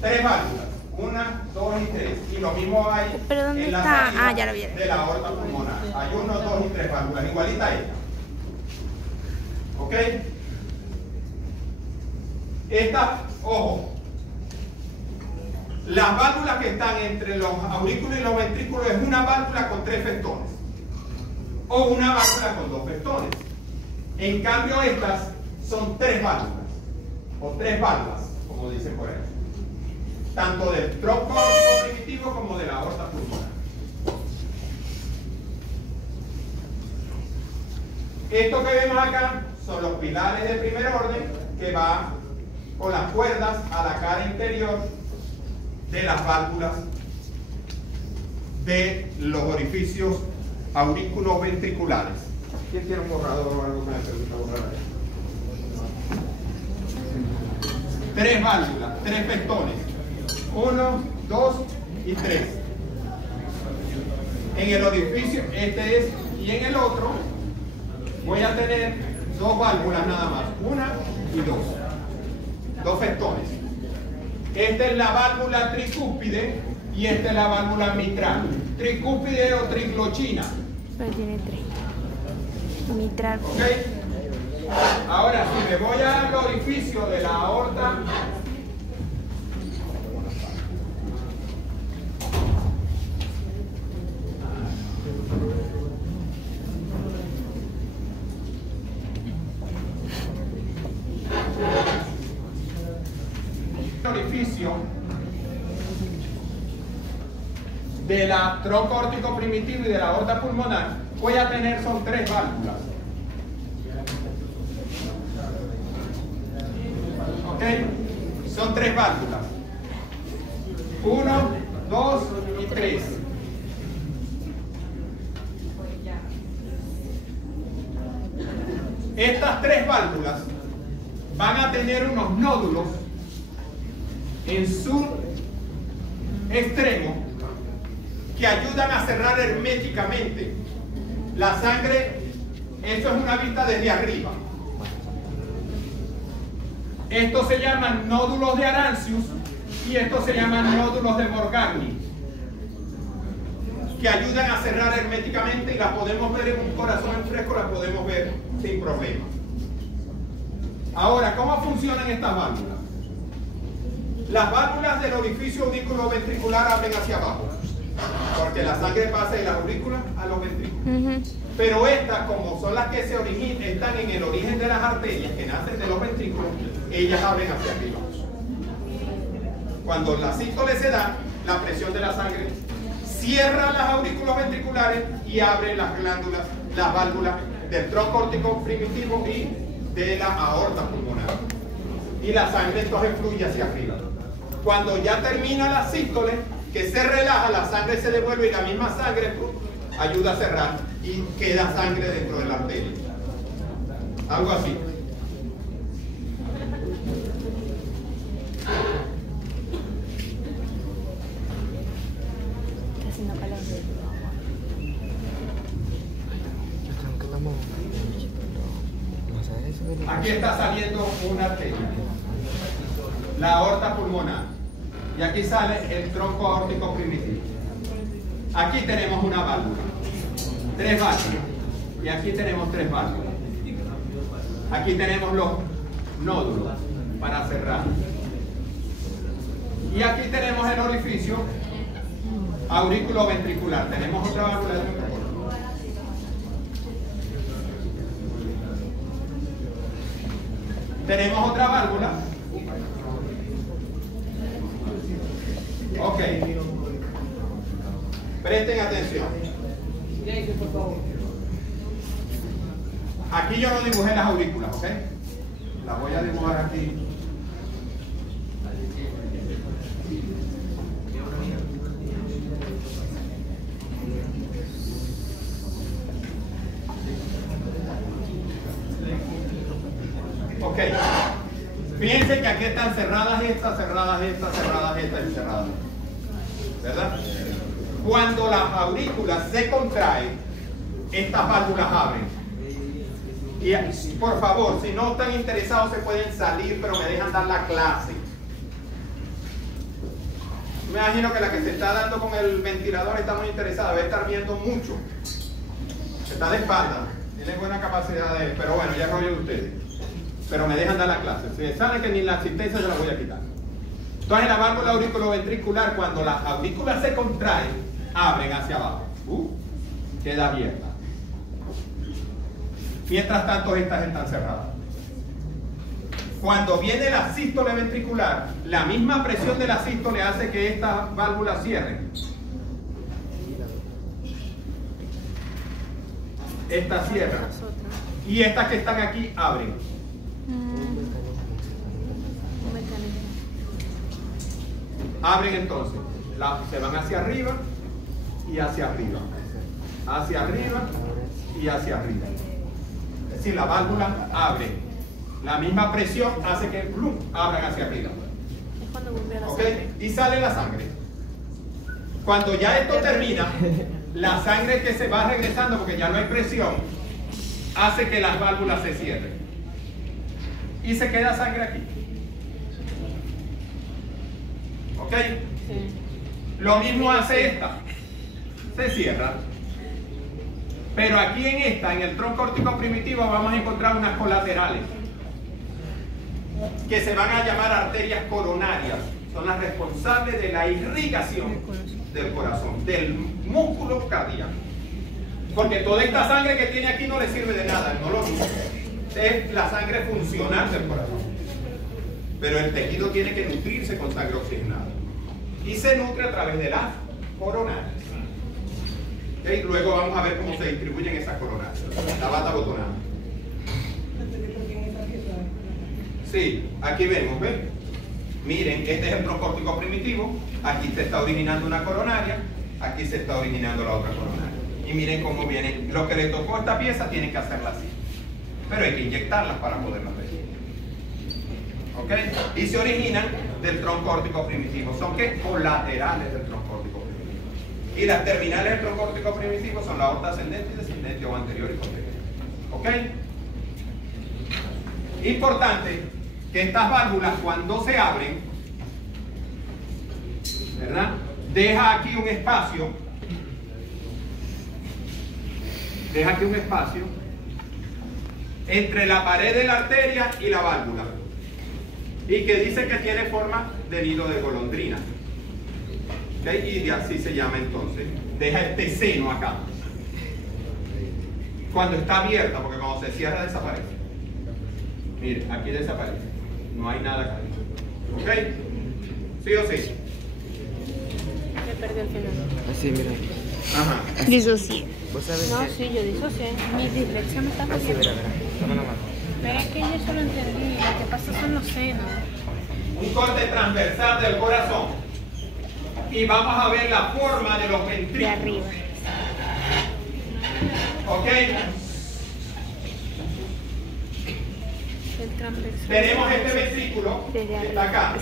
3 válvulas. 1, 2 y 3. Y lo mismo hay ¿Pero dónde en la está? salida Ya lo vi. de la aorta pulmonar. Hay 1, 2 y 3 válvulas. Igualita a esta. ¿Ok? Esta, ojo. Las válvulas que están entre los aurículos y los ventrículos es una válvula con 3 pectones. O una válvula con 2 pectones. En cambio estas son 3 válvulas. O 3 válvulas, como dicen por ahí. Tanto del tronco aórtico primitivo como de la aorta pulmonar. Esto que vemos acá son los pilares de primer orden que van con las cuerdas a la cara interior de las válvulas de los orificios aurículos ventriculares. ¿Quién tiene un borrador o algo que me permita borrar? 3 válvulas, 3 pectones. 1, 2 y 3. En el orificio, este es, y en el otro voy a tener 2 válvulas nada más, 1 y 2. 2 pectones. Esta es la válvula tricúpide y esta es la válvula mitral. Tricúpide o triglochina. Pero tiene 3. Mitral. ¿Ok? Ahora, si me voy al orificio de la aorta, de la tronco aórtico primitivo y de la aorta pulmonar, voy a tener son 3 válvulas. ¿Ok? Son 3 válvulas. 1, 2 y 3. Estas 3 válvulas van a tener unos nódulos en su extremo que ayudan a cerrar herméticamente la sangre. Esto es una vista desde arriba. Estos se llaman nódulos de Arancius y estos se llaman nódulos de Morgagni. que ayudan a cerrar herméticamente y las podemos ver en un corazón en fresco, las podemos ver sin problema. Ahora, ¿cómo funcionan estas válvulas? Las válvulas del orificio auriculoventricular abren hacia abajo, porque la sangre pasa de las aurículas a los ventrículos. Pero estas, como son las que están en el origen de las arterias que nacen de los ventrículos, ellas abren hacia arriba. Cuando la sístole se da, la presión de la sangre cierra las aurículos ventriculares y abre las glándulas, las válvulas del tronco órtico primitivo y de la aorta pulmonar. Y la sangre entonces fluye hacia arriba. Cuando ya termina la sístole, que se relaja, la sangre se devuelve y la misma sangre ayuda a cerrar y queda sangre dentro de la arteria. Algo así. Aquí está saliendo una arteria, la aorta pulmonar, y aquí sale el tronco aórtico primitivo. Aquí tenemos una válvula, 3 válvulas, y aquí tenemos 3 válvulas. Aquí tenemos los nódulos para cerrar. Y aquí tenemos el orificio auriculoventricular. Tenemos otra válvula de nuestro color. Tenemos otra válvula. Ok. Presten atención. Aquí yo no dibujé las aurículas, ¿ok? Las voy a dibujar aquí. Ok. Fíjense que aquí están cerradas estas, cerradas estas, cerradas estas y cerradas. ¿Verdad? Cuando las aurículas se contraen, estas válvulas abren. Y por favor, si no están interesados se pueden salir, pero me dejan dar la clase. Me imagino que la que se está dando con el ventilador está muy interesada, debe estar viendo mucho. Está de espalda, tiene buena capacidad de... Pero bueno, ya rollo de ustedes. Pero me dejan dar la clase. Si saben que ni la asistencia se la voy a quitar. Entonces la válvula auriculoventricular, cuando las aurículas se contraen, abren hacia abajo. Queda abierta. Mientras tanto, estas están cerradas. Cuando viene la sístole ventricular, la misma presión de la sístole hace que estas válvulas cierren. Estas cierran. Y estas que están aquí abren. Abren entonces. Se van hacia arriba y hacia arriba. Hacia arriba y hacia arriba. Es decir, la válvula abre. La misma presión hace que abran hacia arriba. Es cuando bombea la ¿Okay? sangre. Y sale la sangre. Cuando ya esto termina, la sangre que se va regresando, porque ya no hay presión, hace que las válvulas se cierren. Y se queda sangre aquí. ¿Ok? Sí. Lo mismo hace esta. Se cierra. Pero aquí en esta, en el tronco órtico primitivo, vamos a encontrar unas colaterales que se van a llamar arterias coronarias. Son las responsables de la irrigación del corazón, del músculo cardíaco. Porque toda esta sangre que tiene aquí no le sirve de nada, no lo usa. Es la sangre funcional del corazón. Pero el tejido tiene que nutrirse con sangre oxigenada. Y se nutre a través de las coronarias. ¿Okay? Luego vamos a ver cómo se distribuyen esas coronarias. La bata botonada. Sí, aquí vemos, ¿ven? Miren, este es el tronco órtico primitivo. Aquí se está originando una coronaria. Aquí se está originando la otra coronaria. Y miren cómo vienen. Lo que le tocó a esta pieza tienen que hacerla así. Pero hay que inyectarlas para poderlas ver. ¿Ok? Y se originan del tronco órtico primitivo. ¿Son qué? Colaterales del tronco órtico primitivo. Y las terminales del tronco órtico primitivo son la aorta ascendente y descendente o anterior y posterior. ¿Ok? Importante que estas válvulas cuando se abren, ¿verdad? Deja aquí un espacio deja aquí un espacio entre la pared de la arteria y la válvula, y que dice que tiene forma de nido de golondrina. ¿Okay? Y así se llama entonces. Deja este seno acá. Cuando está abierta, porque cuando se cierra desaparece. Mire, aquí desaparece. No hay nada acá. ¿Ok? ¿Sí o sí? Me perdí el final. Así, mira. Ajá. Disocié. ¿Vos sabés No, que? sí, yo disocié. Mi dislexia me está Así, fallando. mira, mira. Dame la mano. Pero es que yo eso lo entendí. Lo que pasa son los senos. Un corte transversal del corazón. Y vamos a ver la forma de los De ventrículos. arriba. ¿Ok? El transversal. Tenemos este ventrículo Desde que arriba. está acá.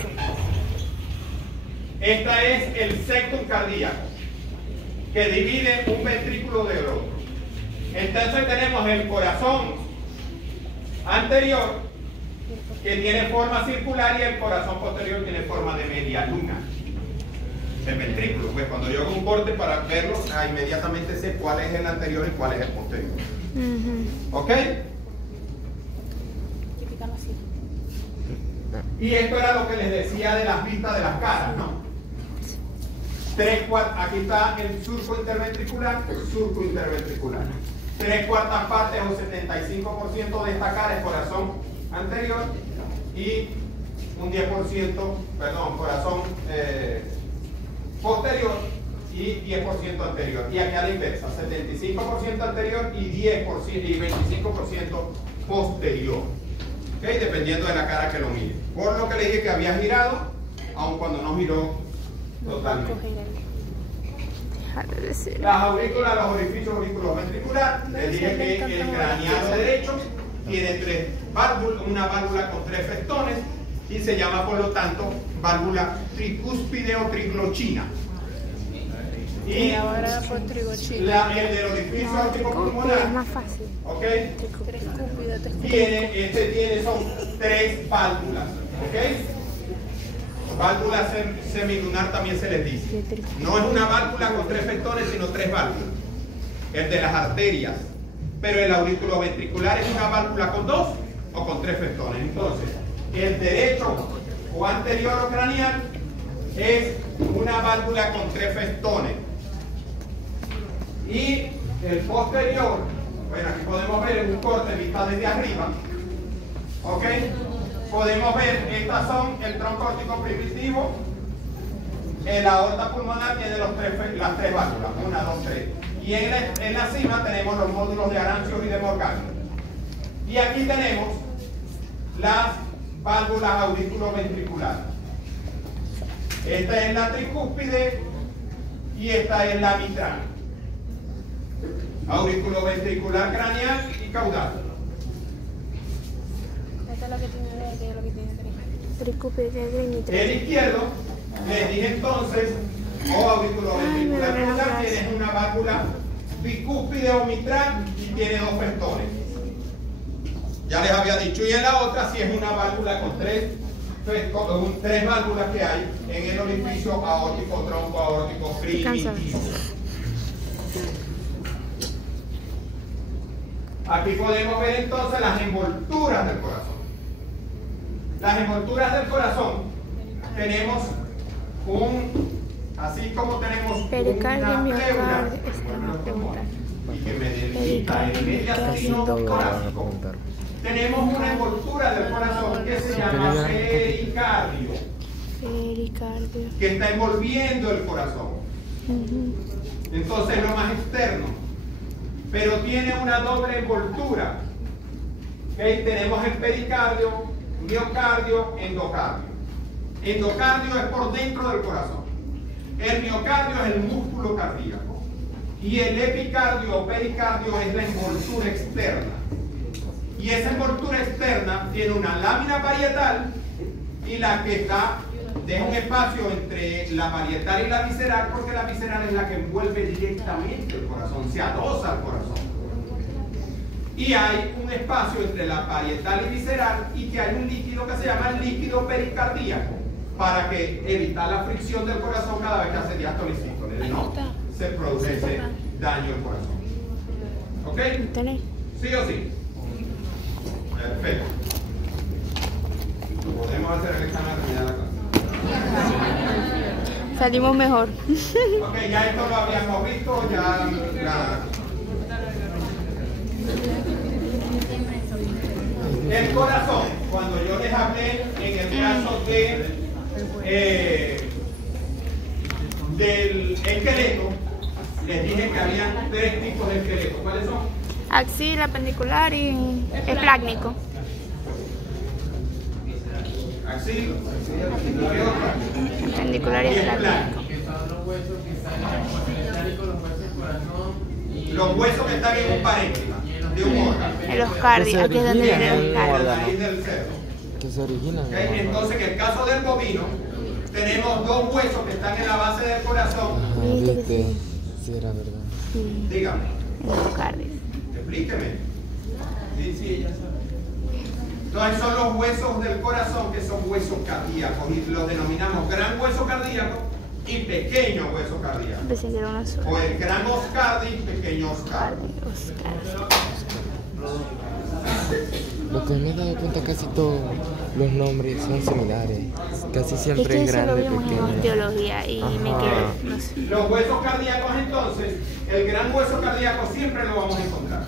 Este es el septum cardíaco, que divide un ventrículo del otro. Entonces tenemos el corazón anterior, que tiene forma circular, y el corazón posterior tiene forma de media luna. El ventrículo, pues cuando yo hago un corte para verlo, inmediatamente sé cuál es el anterior y cuál es el posterior. ¿Ok? Y esto era lo que les decía de las vistas de las caras, ¿no? Aquí está el surco interventricular, Tres cuartas partes o 75% de esta cara es corazón anterior, y un 10%, perdón, corazón posterior y 10% anterior. Y aquí a la inversa, 75% anterior y 10% y 25% posterior. ¿Okay? Dependiendo de la cara que lo mire. Por lo que le dije que había girado, aun cuando no giró totalmente. Las aurículas, los orificios auriculoventricular, les dije que el craneado derecho tiene tres válvulas, una válvula con 3 festones, y se llama por lo tanto válvula tricúspide o triglochina. Y ahora por trigochina. el del orificio Es auricopulmonar, más fácil. ¿ok? Tricúspide. Son 3 válvulas, ¿ok? Válvula semilunar también se les dice. No es una válvula con 3 festones, sino 3 válvulas. El de las arterias. Pero el aurículo ventricular es una válvula con 2 o con 3 festones. Entonces, el derecho o anterior o craneal es una válvula con 3 festones. Y el posterior, bueno, aquí podemos ver un corte vista desde arriba. ¿Ok? Podemos ver, estas son el tronco aórtico primitivo. La aorta pulmonar tiene las 3 válvulas, 1, 2, 3. Y en la cima tenemos los módulos de Arancios y de Morgagni. Y aquí tenemos las válvulas auriculoventriculares. Esta es la tricúspide y esta es la mitral. Auriculoventricular craneal y caudal. Esta es lo que tiene lo que tiene tricúspide. El izquierdo, les dije entonces, o auriculoventricular caudal, tienes una válvula bicúspide o mitral y tiene 2 festones. Ya les había dicho. Y en la otra, si es una válvula con 3 válvulas que hay en el orificio aórtico, tronco aórtico primitivo. Aquí podemos ver entonces las envolturas del corazón. Las envolturas del corazón, tenemos así como tenemos pericardio, una miocardio, pleura, estamos preguntando. y que me delimita el mediastino torácico, tenemos una envoltura del corazón que se llama pericardio, que está envolviendo el corazón. Entonces es lo más externo, pero tiene una doble envoltura. ¿Okay? Tenemos el pericardio, miocardio, endocardio. Endocardio es por dentro del corazón. El miocardio es el músculo cardíaco. Y el epicardio o pericardio es la envoltura externa. Y esa envoltura externa tiene una lámina parietal, y la que está, deja un espacio entre la parietal y la visceral, porque la visceral es la que envuelve directamente el corazón, se adosa al corazón. Y hay un espacio entre la parietal y visceral, y que hay un líquido que se llama el líquido pericardíaco, para que evitar la fricción del corazón cada vez que hace diástole y sístole, no se produce ese daño al corazón. ¿Ok? ¿Tenés? ¿Sí o sí? Perfecto. Podemos hacer el examen al terminar la clase. Salimos mejor. Ok, ya esto lo habíamos visto, ya el corazón, cuando yo les hablé en el caso del esqueleto, les dije que había 3 tipos de esqueleto. ¿Cuáles son? Axil, apendicular y esplácnico. Axil, Apendicular y esplácnico. Los huesos que están en un parénquima de un órgano. En los cardios, aquí es donde vienen los En la cardios. nariz del cerdo. Que se originan. ¿Ok? Entonces, en el caso del bovino, tenemos 2 huesos que están en la base del corazón. Ajá, viste. Sí, era verdad. Sí, Dígame, en los cardios. explíqueme. Sí, ya sabe. Entonces son los huesos del corazón que son huesos cardíacos y los denominamos gran hueso cardíaco y pequeño hueso cardíaco. Pensé que era una sola. O el gran oscardi y pequeño oscardi. Lo que me he dado cuenta, casi todos los nombres son similares. Casi Es siempre que es eso lo grande, vimos en pequeño. osteología y me Ajá. quedé, no sé. Los huesos cardíacos entonces, el gran hueso cardíaco siempre lo vamos a encontrar.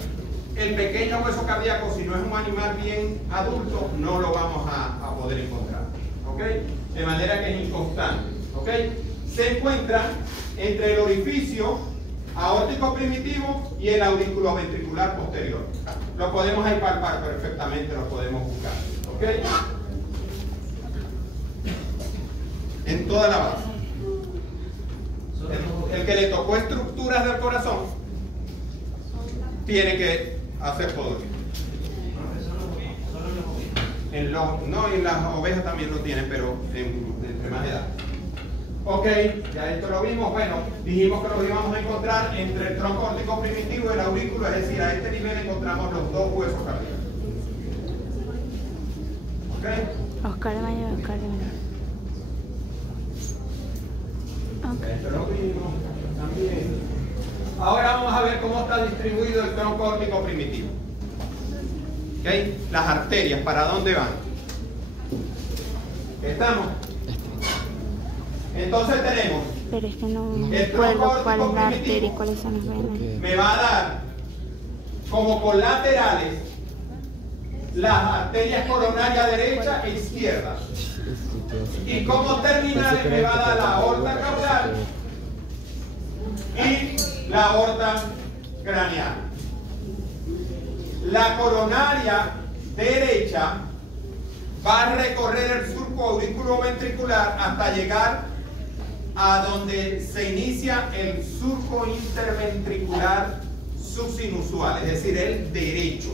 El pequeño hueso cardíaco, si no es un animal bien adulto, no lo vamos a poder encontrar. ¿Ok? De manera que es inconstante. ¿Ok? Se encuentra entre el orificio aórtico primitivo y el aurículo ventricular posterior. Lo podemos ahí palpar perfectamente, lo podemos buscar. ¿Ok? En toda la base. El que le tocó estructuras del corazón tiene que hacer todo. No, en las ovejas también lo tienen, pero entre más edad. Ok, ya esto lo vimos. Bueno, dijimos que lo íbamos a encontrar entre el tronco órtico primitivo y el aurículo, es decir, a este nivel encontramos los 2 huesos cardíacos. Ok. Oscar de mayor, Oscar de menor. Ok. Esto lo vimos también. Ahora vamos a ver cómo está distribuido el tronco órtico primitivo. ¿Ok? Las arterias, ¿para dónde van? ¿Estamos? Entonces tenemos, Pero es que no me el tronco acuerdo cuál es órtico la arteria y primitivo cuáles son las venas. me va a dar como colaterales las arterias coronarias derecha e izquierda. Y como terminales me va a dar la aorta caudal y la aorta craneal. La coronaria derecha va a recorrer el surco auriculoventricular hasta llegar a donde se inicia el surco interventricular subsinusual, es decir, el derecho.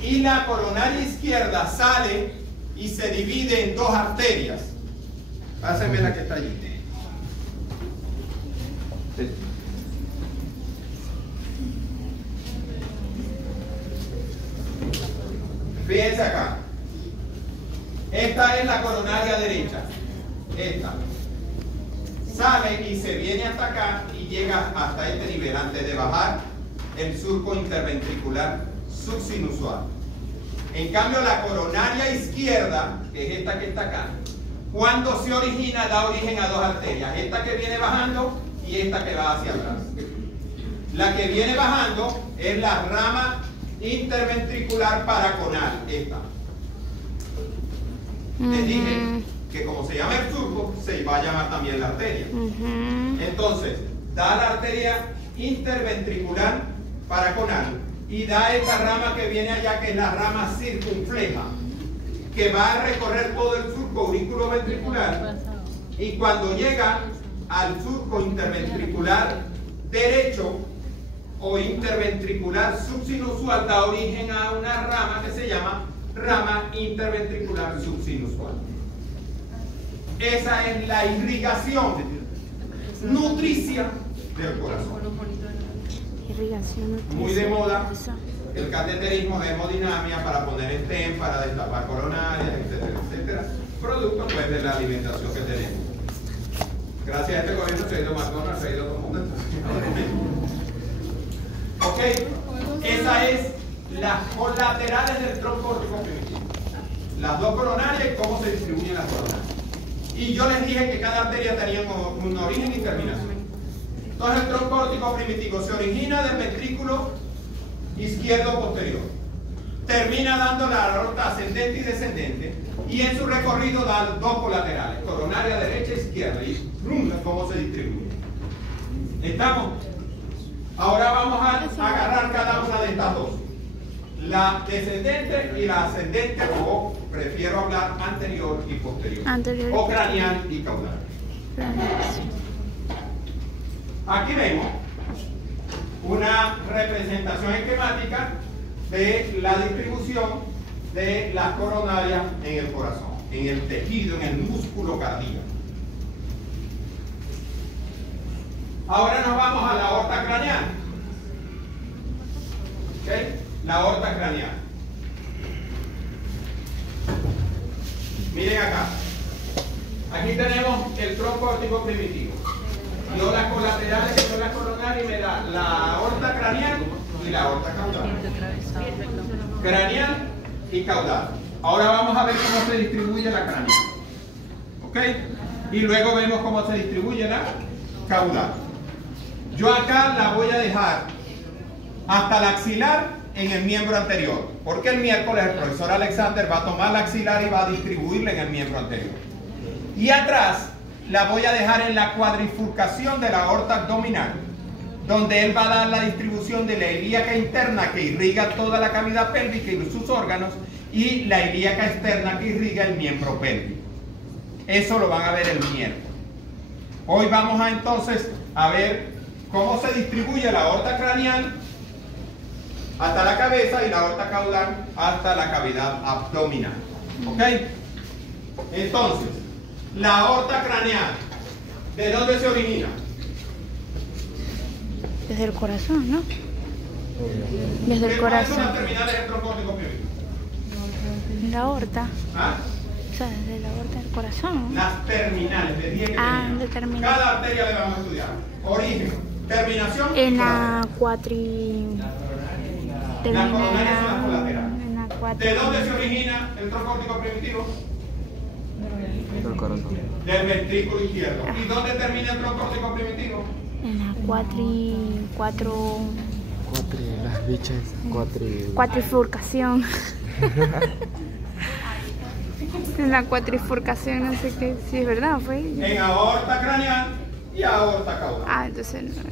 Y la coronaria izquierda sale y se divide en 2 arterias. Pásenme la que está allí. Fíjense acá. Esta es la coronaria derecha. Esta. Sale y se viene hasta acá y llega hasta este nivel antes de bajar el surco interventricular subsinusual. En cambio, la coronaria izquierda, que es esta que está acá, cuando se origina da origen a 2 arterias. Esta que viene bajando y esta que va hacia atrás. La que viene bajando es la rama interventricular paraconal, esta. Les dije que como se llama el surco, se va a llamar también la arteria. Entonces, da la arteria interventricular paraconal y da esta rama que viene allá, que es la rama circunfleja, que va a recorrer todo el surco auriculoventricular, y cuando llega al surco interventricular derecho o interventricular subsinusual da origen a una rama que se llama rama interventricular subsinusual. Esa es la irrigación nutricia del corazón. Irrigación. Muy de moda el cateterismo, la hemodinamia para poner stent, para destapar coronarias, etcétera, etcétera. Producto pues de la alimentación que tenemos. Gracias a este gobierno se ha ido McDonald's, se ha ido todo el mundo. Ok, ¿Ok? Esa es las colaterales del tronco aórtico primitivo. Las dos coronarias y cómo se distribuyen las coronarias. Y yo les dije que cada arteria tenía un origen y terminación. Entonces el tronco aórtico primitivo se origina del ventrículo izquierdo posterior. Termina dando la aorta ascendente y descendente. Y en su recorrido da dos colaterales, coronaria derecha e izquierda. Y cómo se distribuye. ¿Estamos? Ahora vamos a agarrar cada una de estas dos. La descendente y la ascendente, o prefiero hablar anterior y posterior. Anterior. O craneal y caudal. Aquí vemos una representación esquemática de la distribución de las coronarias en el corazón, en el tejido, en el músculo cardíaco. Ahora nos vamos a la aorta craneal. ¿Okay? La aorta craneal. Miren acá. Aquí tenemos el tronco aórtico primitivo. Yo las colaterales que son las coronarias y me da la aorta craneal y la aorta caudal. Craneal y caudal. Ahora vamos a ver cómo se distribuye la craneal. ¿Ok? Y luego vemos cómo se distribuye la caudal. Yo acá la voy a dejar hasta la axilar en el miembro anterior, porque el miércoles el profesor Alexander va a tomar la axilar y va a distribuirla en el miembro anterior. Y atrás la voy a dejar en la cuadrifurcación de la aorta abdominal, donde él va a dar la distribución de la ilíaca interna que irriga toda la cavidad pélvica y sus órganos, y la ilíaca externa que irriga el miembro pélvico. Eso lo van a ver el miércoles. Hoy vamos a entonces a ver cómo se distribuye la aorta craneal hasta la cabeza y la aorta caudal hasta la cavidad abdominal. ¿Ok? Entonces, la aorta craneal, ¿de dónde se origina? Desde el corazón, ¿no? Desde el ¿Cuáles son corazón. las terminales del tronco aórtico primitivo? La aorta. ¿Ah? O sea, desde la aorta del corazón. Las terminales, les dije que tenían. Determinada. Cada arteria le vamos a estudiar. Origen, terminación y En la colateral. cuatri... Las coronarias son las colaterales. En la cuatri... ¿De dónde se origina el tronco aórtico primitivo? Del corazón. Del ventrículo izquierdo. ¿Y dónde termina el tronco aórtico primitivo? En la Las bichas, cuatrifurcación. En la cuatrifurcación, no sé qué, si es verdad, fue. En aorta craneal y aorta caudal. Ah, entonces no.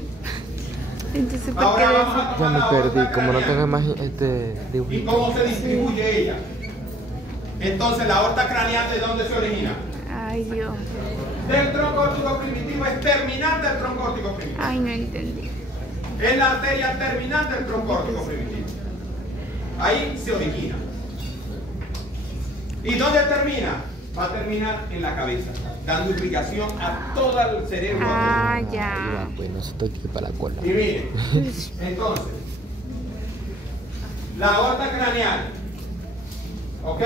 Entonces, ¿por qué Ahora vamos decir? a Ya tomar me la perdí, aorta como no craneal. tengo más ¿Y dibujito. cómo se distribuye ella? Entonces, la aorta craneal, ¿de dónde se origina? Ay, Dios. Del tronco aórtico primitivo, es terminal del tronco aórtico primitivo. Ay, no entendí. Es la arteria terminal del tronco aórtico primitivo. Ahí se origina. ¿Y dónde termina? Va a terminar en la cabeza, dando irrigación a todo el cerebro. Ah, Ya, ya. pues no se toque para la cola. Y miren, entonces, la aorta craneal, ¿ok?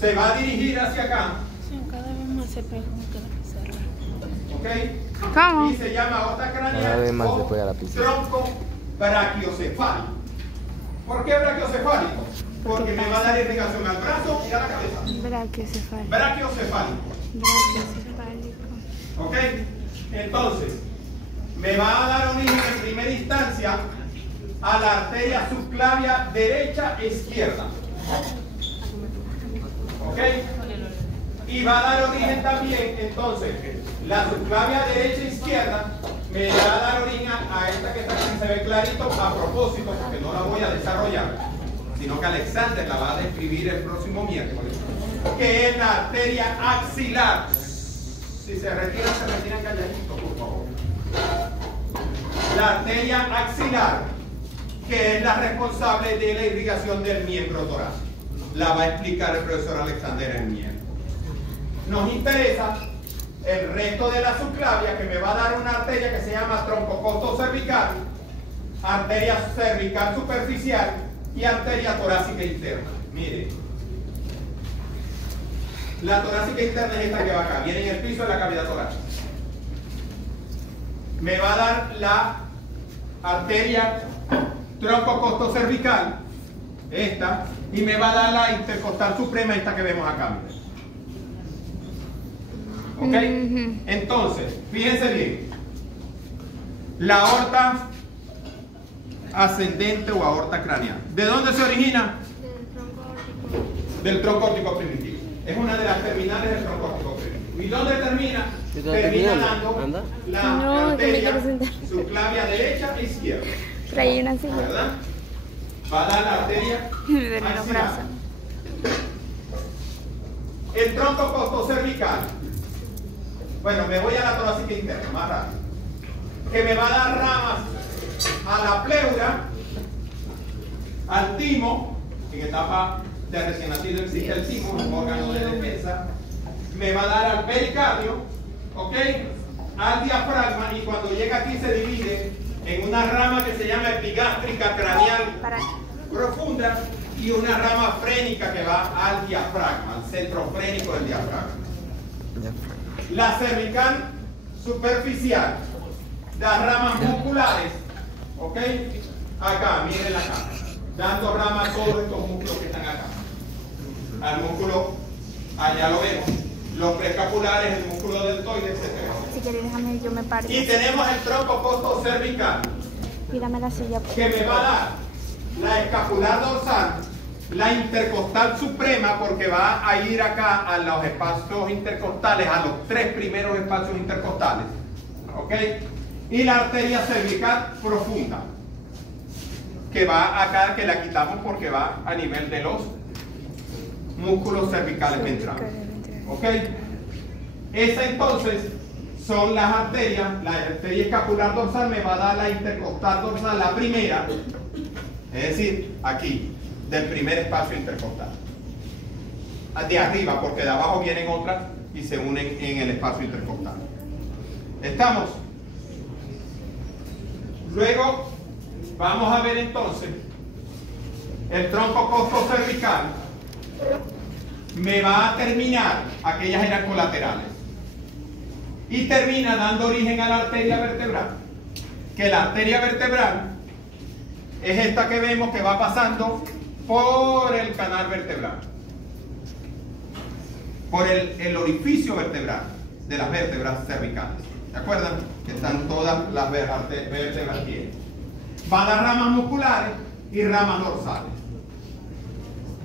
Se va a dirigir hacia acá, Sí, cada vez más se pega que la pizarra. ¿ok? ¿Cómo? Y se llama aorta craneal Cada vez más o se pega la pizarra. tronco brachiocefálico. ¿Por qué brachiocefálico? Porque me va a dar irrigación al brazo y a la cabeza. Brachiocefálico. Brachiocefálico. Brachiocefálico. ¿Ok? Entonces, me va a dar origen en primera instancia a la arteria subclavia derecha e izquierda. ¿Ok? Y va a dar origen también, entonces, la subclavia derecha e izquierda me va a dar origen a esta que está aquí, se ve clarito, a propósito, porque no la voy a desarrollar, sino que Alexander la va a describir el próximo miércoles, que es la arteria axilar. Si se retiran calladitos, por favor. La arteria axilar, que es la responsable de la irrigación del miembro torácico. La va a explicar el profesor Alexander el miércoles. Nos interesa el resto de la subclavia, que me va a dar una arteria que se llama troncocosto cervical, arteria cervical superficial y arteria torácica interna. Mire, la torácica interna es esta que va acá, viene en el piso de la cavidad torácica. Me va a dar la arteria tronco costo cervical, esta, y me va a dar la intercostal suprema, esta que vemos acá. ¿Ok? Entonces, fíjense bien. La aorta ascendente o aorta craneal. ¿De dónde se origina? Del tronco órtico primitivo. Es una de las terminales del tronco órtico primitivo. ¿Y dónde termina? Termina dando la arteria subclavia derecha e izquierda. Traí una silla. ¿Verdad? Va a dar la arteria De los brazos. El tronco costo cervical. Bueno, me voy a la torácica interna, más rápido. Que me va a dar ramas a la pleura, al timo. En etapa de recién nacido existe el timo, un órgano de defensa. Me va a dar al pericardio, ¿ok? Al diafragma, y cuando llega aquí se divide en una rama que se llama epigástrica craneal profunda y una rama frénica que va al diafragma, al centro frénico del diafragma. La cervical superficial da ramas musculares, ¿ok? Acá, miren acá, dando ramas a todos estos músculos que están acá. Al músculo, allá lo vemos, los preescapulares, el músculo deltoide, etc. Si quieres, déjame, yo me paro. Y tenemos el tronco costo cervical, Mírame la silla. que me va a dar la escapular dorsal, la intercostal suprema, porque va a ir acá a los espacios intercostales, a los 3 primeros espacios intercostales, ¿ok? Y la arteria cervical profunda, que va acá, que la quitamos porque va a nivel de los músculos cervicales ventrales, ¿ok? Esa entonces son las arterias. La arteria escapular dorsal me va a dar la intercostal dorsal, la primera, es decir, aquí, del primer espacio intercostal. De arriba, porque de abajo vienen otras y se unen en el espacio intercostal. ¿Estamos? Luego, vamos a ver entonces, el tronco costo cervical me va a terminar, aquellas eran colaterales, y termina dando origen a la arteria vertebral, que la arteria vertebral es esta que vemos que va pasando por el canal vertebral, por el orificio vertebral de las vértebras cervicales. ¿Se acuerdan? Que están todas las vértebras aquí. Va a dar ramas musculares y ramas dorsales.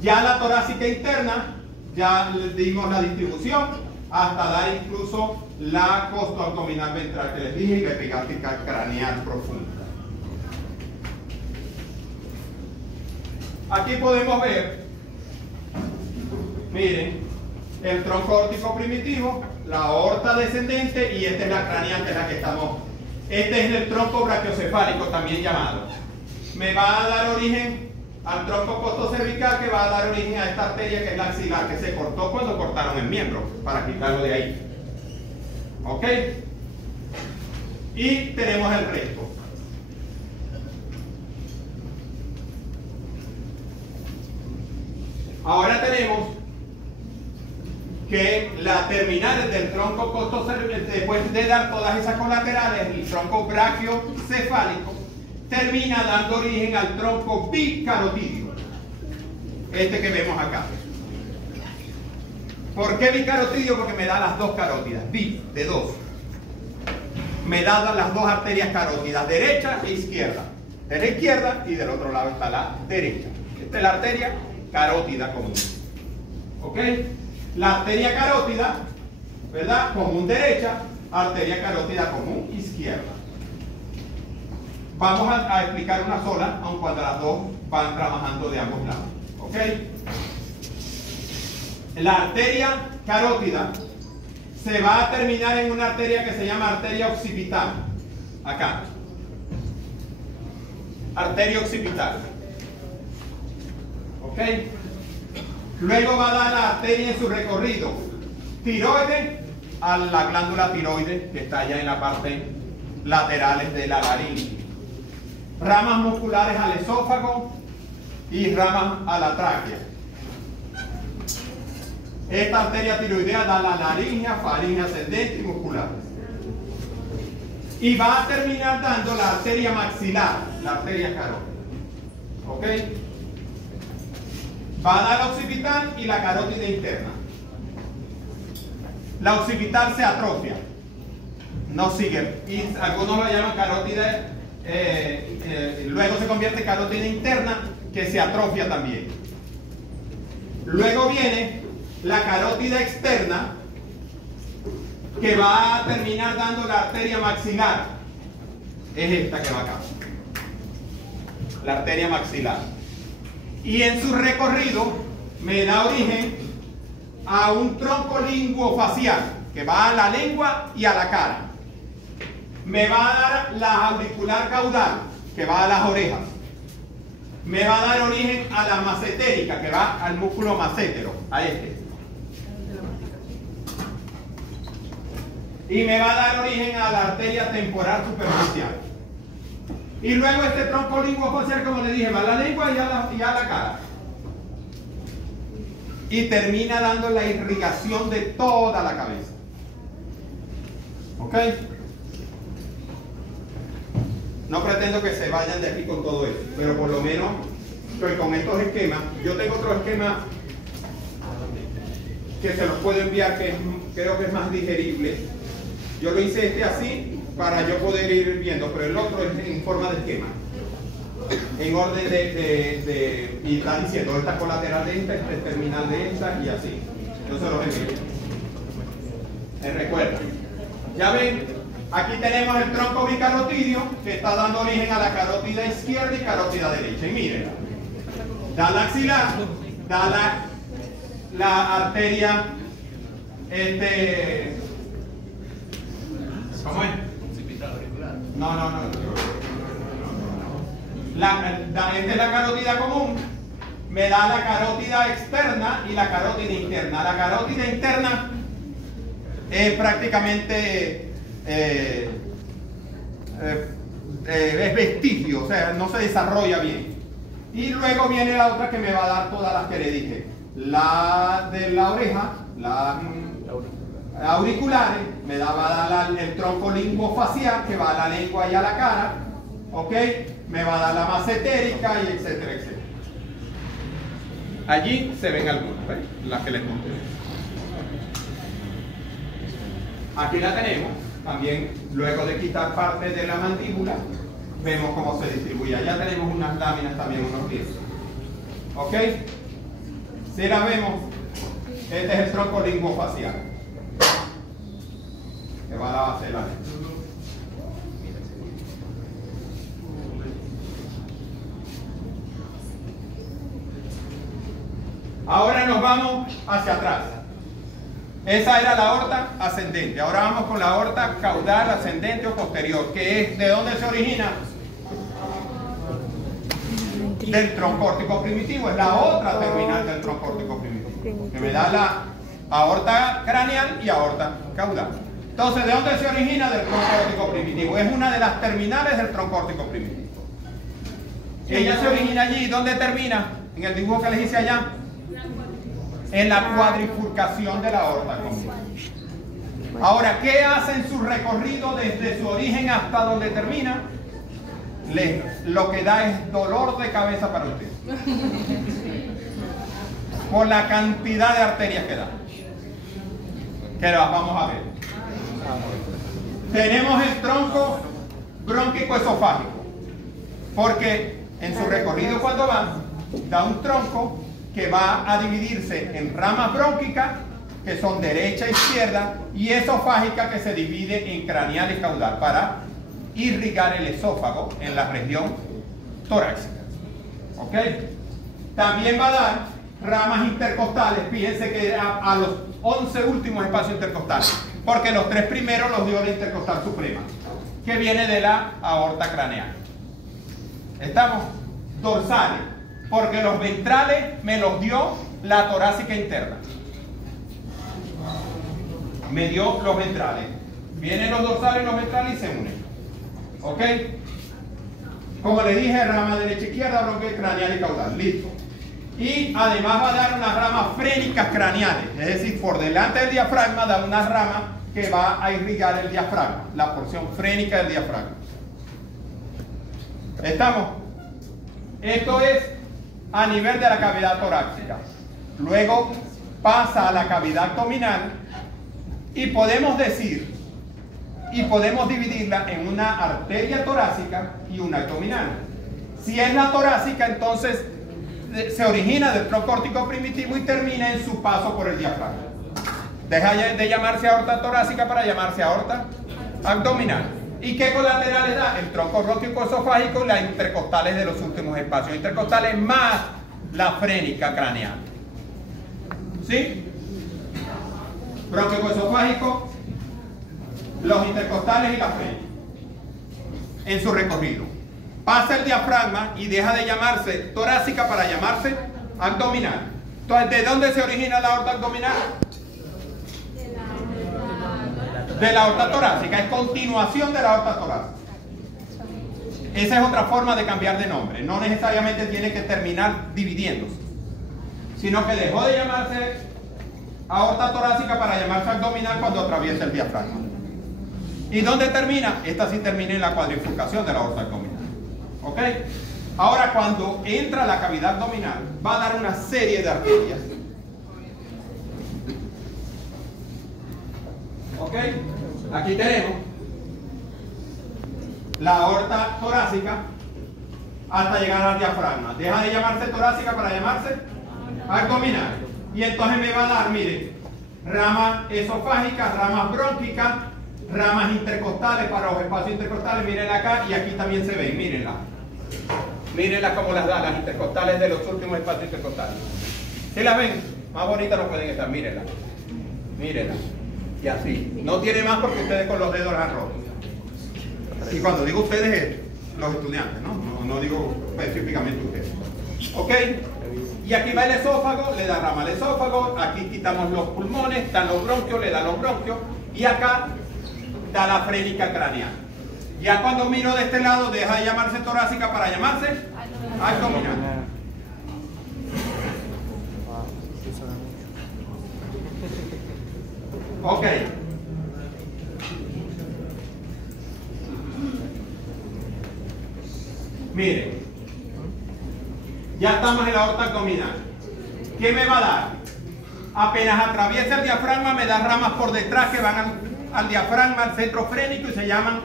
Ya la torácica interna, ya les dimos la distribución, hasta dar incluso la costo abdominal ventral que les dije y la epigástrica craneal profunda. Aquí podemos ver, miren, el tronco órtico primitivo, la aorta descendente, y esta es la craneal, que es la que estamos. Este es el tronco brachiocefálico, también llamado. Me va a dar origen al tronco costo cervical, que va a dar origen a esta arteria que es la axilar, que se cortó cuando cortaron el miembro, para quitarlo de ahí. ¿Ok? Y tenemos el resto. Ahora tenemos que la terminal del tronco costo cervical, después de dar todas esas colaterales, el tronco brachiocefálico termina dando origen al tronco bicarotídeo, este que vemos acá. ¿Por qué bicarotídeo? Porque me da las dos carótidas, bi, de dos. Me da las dos arterias carótidas, derecha e izquierda. De la izquierda y del otro lado está la derecha. Esta es la arteria carótida común. ¿Ok? La arteria carótida, ¿verdad? Común derecha, arteria carótida común izquierda. Vamos a explicar una sola, aun cuando las dos van trabajando de ambos lados. ¿Ok? La arteria carótida se va a terminar en una arteria que se llama arteria occipital. Acá. Arteria occipital. ¿Ok? Luego va a dar la arteria en su recorrido tiroide a la glándula tiroide, que está allá en la parte laterales de la laringe. Ramas musculares al esófago y ramas a la tráquea. Esta arteria tiroidea da la laringe, faringe ascendente y musculares. Y va a terminar dando la arteria maxilar, la arteria carótida. ¿Ok? Va a dar la occipital y la carótida interna. La occipital se atrofia, no sigue. Y algunos la llaman carótida, luego se convierte en carótida interna, que se atrofia también. Luego viene la carótida externa, que va a terminar dando la arteria maxilar. Es esta que va acá, la arteria maxilar. Y en su recorrido me da origen a un tronco linguofacial que va a la lengua y a la cara. Me va a dar la auricular caudal que va a las orejas. Me va a dar origen a la macetérica que va al músculo macétero, a este. Y me va a dar origen a la arteria temporal superficial. Y luego este tronco linguofacial, como le dije, va a la lengua y a la cara. Y termina dando la irrigación de toda la cabeza. ¿Ok? No pretendo que se vayan de aquí con todo esto, pero por lo menos con estos esquemas. Yo tengo otro esquema que se los puedo enviar, que creo que es más digerible. Yo lo hice así para yo poder ir viendo, pero el otro es en forma de esquema, en orden y está diciendo esta colateral de esta, esta es terminal de esta y así. Yo se los envío. Recuerda, ya ven, aquí tenemos el tronco bicarotidio que está dando origen a la carótida izquierda y carótida derecha. Y miren, da la axilar, da la arteria, ¿cómo es? No. Esta es la carótida común. Me da la carótida externa y la carótida interna. La carótida interna es prácticamente es vestigio, o sea, no se desarrolla bien. Y luego viene la otra que me va a dar todas las que le dije. La de la oreja, la auriculares, va a dar el tronco linguofacial que va a la lengua y a la cara, ¿ok? Me va a dar la macetérica y etcétera, etcétera. Allí se ven algunas, ¿ves? Las que les conté. Aquí la tenemos, también luego de quitar parte de la mandíbula, vemos cómo se distribuye. Allá tenemos unas láminas también, unos pies. ¿Ok? Si la vemos, este es el tronco linguofacial, que va a la base de la lengua. Ahora nos vamos hacia atrás. Esa era la aorta ascendente. Ahora vamos con la aorta caudal ascendente o posterior, que es ¿de dónde se origina? Del troncórtico primitivo. Es la otra terminal del troncórtico primitivo, que me da la aorta craneal y aorta caudal. Entonces, ¿de dónde se origina? Del troncórtico primitivo. Es una de las terminales del troncórtico primitivo. Ella se origina allí. ¿Dónde termina? En el dibujo que les hice allá. En la cuadrifurcación de la aorta común. Ahora, ¿qué hace en su recorrido desde su origen hasta donde termina? Lo que da es dolor de cabeza para usted. Por la cantidad de arterias que da. Que las vamos a ver. Tenemos el tronco bronquico-esofágico. Porque en su recorrido cuando va, da un tronco que va a dividirse en ramas brónquicas, que son derecha e izquierda, y esofágica, que se divide en craneal y caudal, para irrigar el esófago en la región torácica. ¿Ok? También va a dar ramas intercostales. Fíjense que a los 11 últimos espacios intercostales, porque los 3 primeros los dio la intercostal suprema, que viene de la aorta craneal. ¿Estamos? Dorsales, porque los ventrales me los dio la torácica interna. Me dio los ventrales. Vienen los dorsales y los ventrales y se unen. ¿Ok? Como le dije, rama derecha, izquierda, bronquial, craneal y caudal. Listo. Y además va a dar unas ramas frénicas craneales. Es decir, por delante del diafragma da unas ramas que va a irrigar el diafragma, la porción frénica del diafragma. ¿Estamos? Esto es a nivel de la cavidad torácica. Luego pasa a la cavidad abdominal y podemos decir y podemos dividirla en una arteria torácica y una abdominal. Si es la torácica, entonces se origina del tronco aórtico primitivo y termina en su paso por el diafragma. Deja de llamarse aorta torácica para llamarse aorta abdominal. ¿Y qué colaterales da? El tronco bronquico-esofágico y las intercostales de los últimos espacios intercostales más la frénica craneal. ¿Sí? Bronquico-esofágico, los intercostales y la frénica. En su recorrido. Pasa el diafragma y deja de llamarse torácica para llamarse abdominal. Entonces, ¿de dónde se origina la aorta abdominal? De la aorta torácica, es continuación de la aorta torácica. Esa es otra forma de cambiar de nombre. No necesariamente tiene que terminar dividiéndose, sino que dejó de llamarse aorta torácica para llamarse abdominal cuando atraviesa el diafragma. ¿Y dónde termina? Esta sí termina en la cuadrifurcación de la aorta abdominal. ¿Ok? Ahora, cuando entra a la cavidad abdominal, va a dar una serie de arterias. ¿Ok? Aquí tenemos la aorta torácica hasta llegar al diafragma. Deja de llamarse torácica para llamarse abdominal. Y entonces me va a dar, mire, ramas esofágicas, ramas brónquicas, ramas intercostales para los espacios intercostales. Mírenla acá y aquí también se ven, mírenla. Mírenla como las da, las intercostales de los últimos espacios intercostales. ¿Sí las ven? Más bonitas no pueden estar, mírenla. Mírenla. Y así. No tiene más porque ustedes con los dedos las han roto. Y cuando digo ustedes es los estudiantes, ¿no? No digo específicamente ustedes. ¿Ok? Y aquí va el esófago, le da rama al esófago. Aquí quitamos los pulmones, dan los bronquios, le da los bronquios. Y acá da la frénica craneal. Ya cuando miro de este lado, deja de llamarse torácica para llamarse abdominal. Ok. Miren. Ya estamos en la aorta abdominal. ¿Qué me va a dar? Apenas atraviesa el diafragma, me da ramas por detrás que van al diafragma, al centro frénico, y se llaman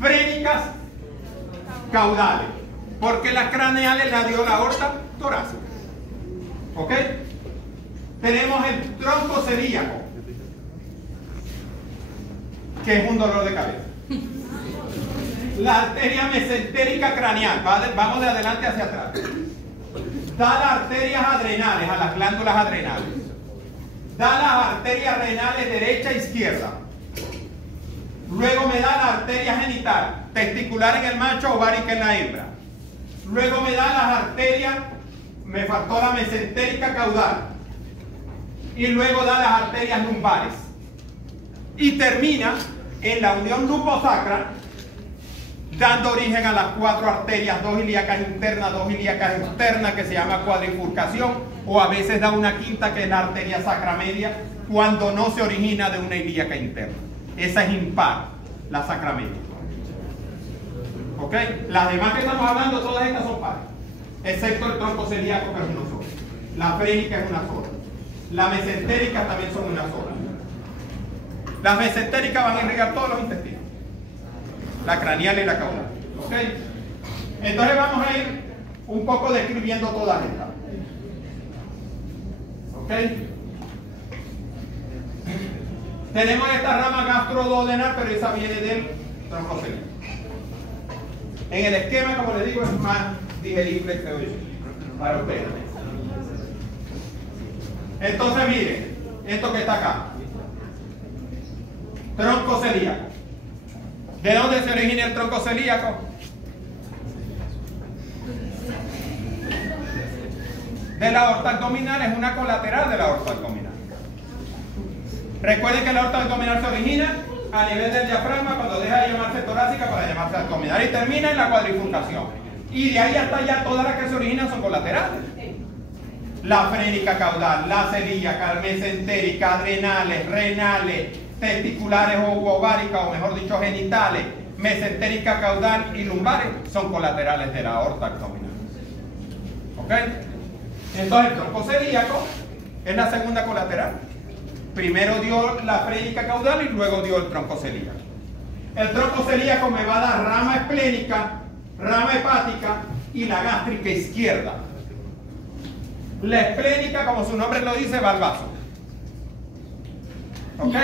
frénicas caudales, porque las craneales las dio la aorta torácica. ¿Ok? Tenemos el tronco celíaco, que es un dolor de cabeza. La arteria mesentérica craneal, vamos de adelante hacia atrás. Da las arterias adrenales, a las glándulas adrenales. Da las arterias renales derecha e izquierda. Luego me da la arteria genital, testicular en el macho, ovárica en la hembra. Luego me da las arterias, me faltó la mesentérica caudal. Y luego da las arterias lumbares. Y termina en la unión lumbo-sacra, dando origen a las 4 arterias, 2 ilíacas internas, 2 ilíacas externas, que se llama cuadrifurcación, o a veces da una quinta, que es la arteria sacramedia, cuando no se origina de una ilíaca interna. Esa es impar, la sacramedia. ¿Ok? Las demás que estamos hablando, todas estas son pares, excepto el tronco celíaco, que es uno solo. La frénica es una sola. Las mesentéricas también son una sola. Las mesentéricas van a irrigar todos los intestinos, la craneal y la caudal. ¿Ok? Entonces vamos a ir un poco describiendo todas estas. ¿Ok? Tenemos esta rama gastroduodenal, pero esa viene del tronco celíaco. En el esquema, como les digo, es más digerible, creo yo, para ustedes. Entonces miren, esto que está acá, tronco celíaco. ¿De dónde se origina el tronco celíaco? De la aorta abdominal, es una colateral de la aorta abdominal. Recuerden que la aorta abdominal se origina a nivel del diafragma cuando deja de llamarse torácica para llamarse abdominal y termina en la cuadrifurcación. Y de ahí hasta allá todas las que se originan son colaterales. La frénica caudal, la celíaca, mesentérica, adrenales, renales, testiculares o ováricas, o mejor dicho, genitales, mesentérica caudal y lumbares, son colaterales de la aorta abdominal. ¿Ok? Entonces el tronco celíaco es la segunda colateral. Primero dio la frénica caudal y luego dio el tronco celíaco. El tronco celíaco me va a dar rama esplénica, rama hepática y la gástrica izquierda. La esplénica, como su nombre lo dice, va al vaso. ¿Ok?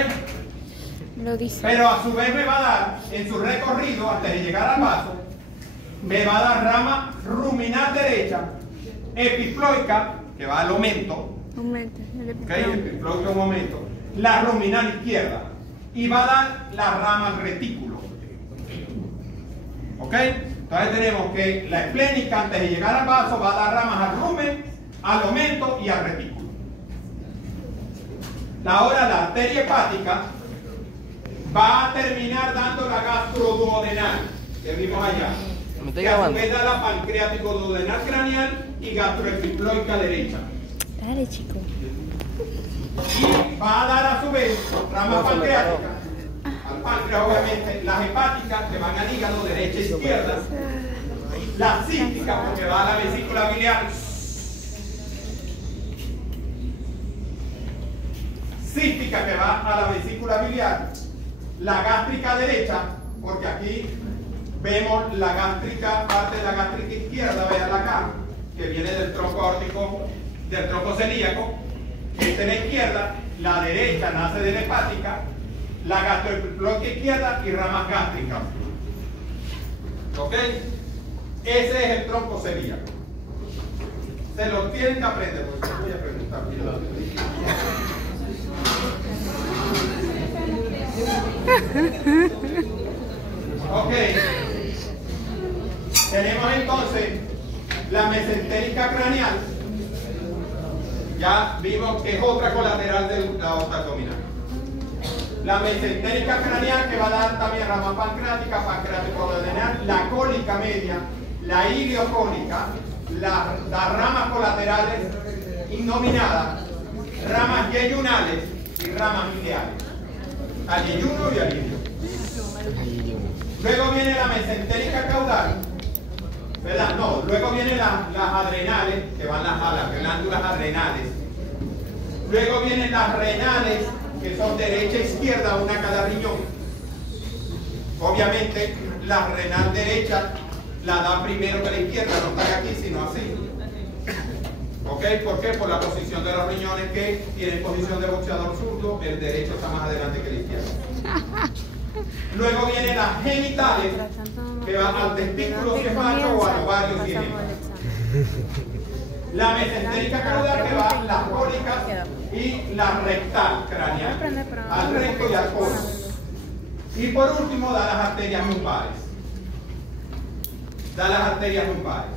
Lo dice. Pero a su vez me va a dar, en su recorrido, antes de llegar al vaso, me va a dar rama ruminal derecha, epiploica, que va al aumento. Aumenta. ¿Ok? Epiploica un aumento. La ruminal izquierda. Y va a dar la rama al retículo. ¿Ok? Entonces tenemos que la esplénica, antes de llegar al vaso, va a dar ramas al rumen, al aumento y al retículo. Ahora la arteria hepática va a terminar dando la gastroduodenal, que vimos allá. Que a su vez da la pancreático-duodenal craneal y gastroepiploica derecha. Dale, chico. Y va a dar a su vez ramas pancreáticas. Al páncreas, obviamente, las hepáticas que van al hígado derecha e izquierda. La cística, porque va a la vesícula biliar. Cística, que va a la vesícula biliar. La gástrica derecha, porque aquí vemos la gástrica, parte de la gástrica izquierda, vean acá, que viene del tronco aórtico, del tronco celíaco. Esta es la izquierda, la derecha nace de la hepática, la gastroepiploica izquierda y ramas gástricas. ¿Ok? Ese es el tronco celíaco. Se lo tienen que aprender, porque se voy a preguntar. Ok. Tenemos entonces la mesentérica craneal. Ya vimos que es otra colateral de la aorta abdominal. La mesentérica craneal, que va a dar también rama pancreática, pancreático-duodenal, la cólica media, la iliocólica, las ramas colaterales innominadas, ramas yeyunales y ramas ileales. Al yeyuno y al ilio. Luego viene la mesentérica caudal, ¿verdad? No, luego vienen las adrenales, que van a las glándulas adrenales. Luego vienen las renales, que son derecha e izquierda, una a cada riñón. Obviamente, la renal derecha la da primero que la izquierda, no está aquí, sino así. ¿Ok? ¿Por qué? Por la posición de los riñones, que tienen posición de boxeador zurdo, el derecho está más adelante que la izquierda. Luego vienen las genitales, que van al testículo cefálico o al ovario ciego. La mesentérica caudal, que va a las cólicas, y la rectal craneal, al recto y al colon. Y por último da las arterias lumbares. Da las arterias lumbares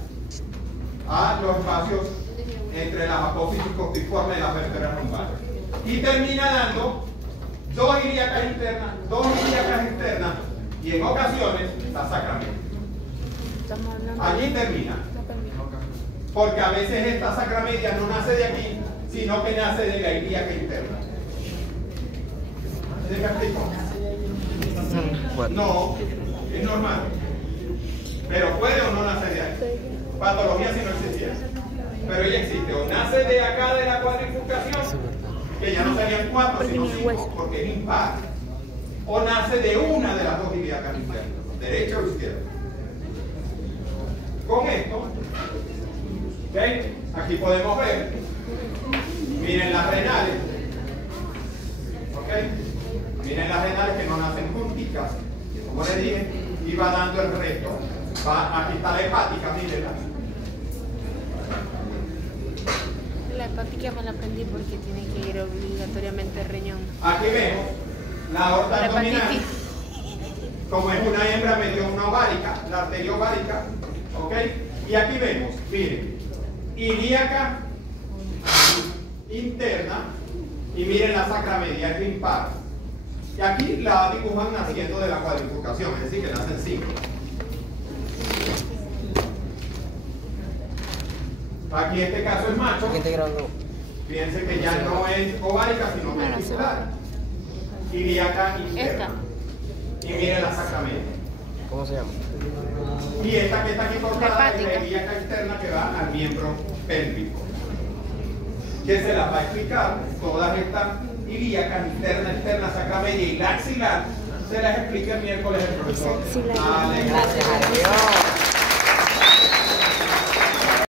a los espacios entre las apófisis cocciformes y las vértebras lumbares. Y termina dando dos ilíacas internas, y en ocasiones la sacramento. Allí termina. Porque a veces esta sacramedia no nace de aquí, sino que nace de la ilíaca interna. ¿Se me explicó? No, es normal. Pero puede o no nacer de ahí. Patología si no existiera. Pero ella existe. O nace de acá de la cuadrifurcación, que ya no serían 4 sino 5, porque es impar. O nace de una de las dos ilíacas internas, derecha o izquierda. Con esto, ¿okay? Aquí podemos ver, miren las renales, ¿okay? Miren las renales que no nacen junticas, como les dije, y va dando el resto. Aquí está la hepática, mírenla. La hepática me la aprendí porque tiene que ir obligatoriamente al riñón. Aquí vemos la aorta abdominal. Como es una hembra, me dio una ovárica, la arteria ovárica, ¿ok? Y aquí vemos, miren, ilíaca interna, y miren la sacramedia, es impar. Y aquí la dibujan naciendo de la cuadrifurcación, es decir, que nacen 5. Aquí este caso es macho. Fíjense que ya no es ovárica, sino testicular. ilíaca interna. Y mire la sacramedia. ¿Cómo se llama? Y esta que está aquí cortada es la Hepática. ilíaca interna que va al miembro pélvico. Que se las va a explicar todas estas ilíacas interna, externa, sacramedia y la axilar. Se las explica el miércoles el profesor. Esa axilar. Alejandro. Gracias a Dios.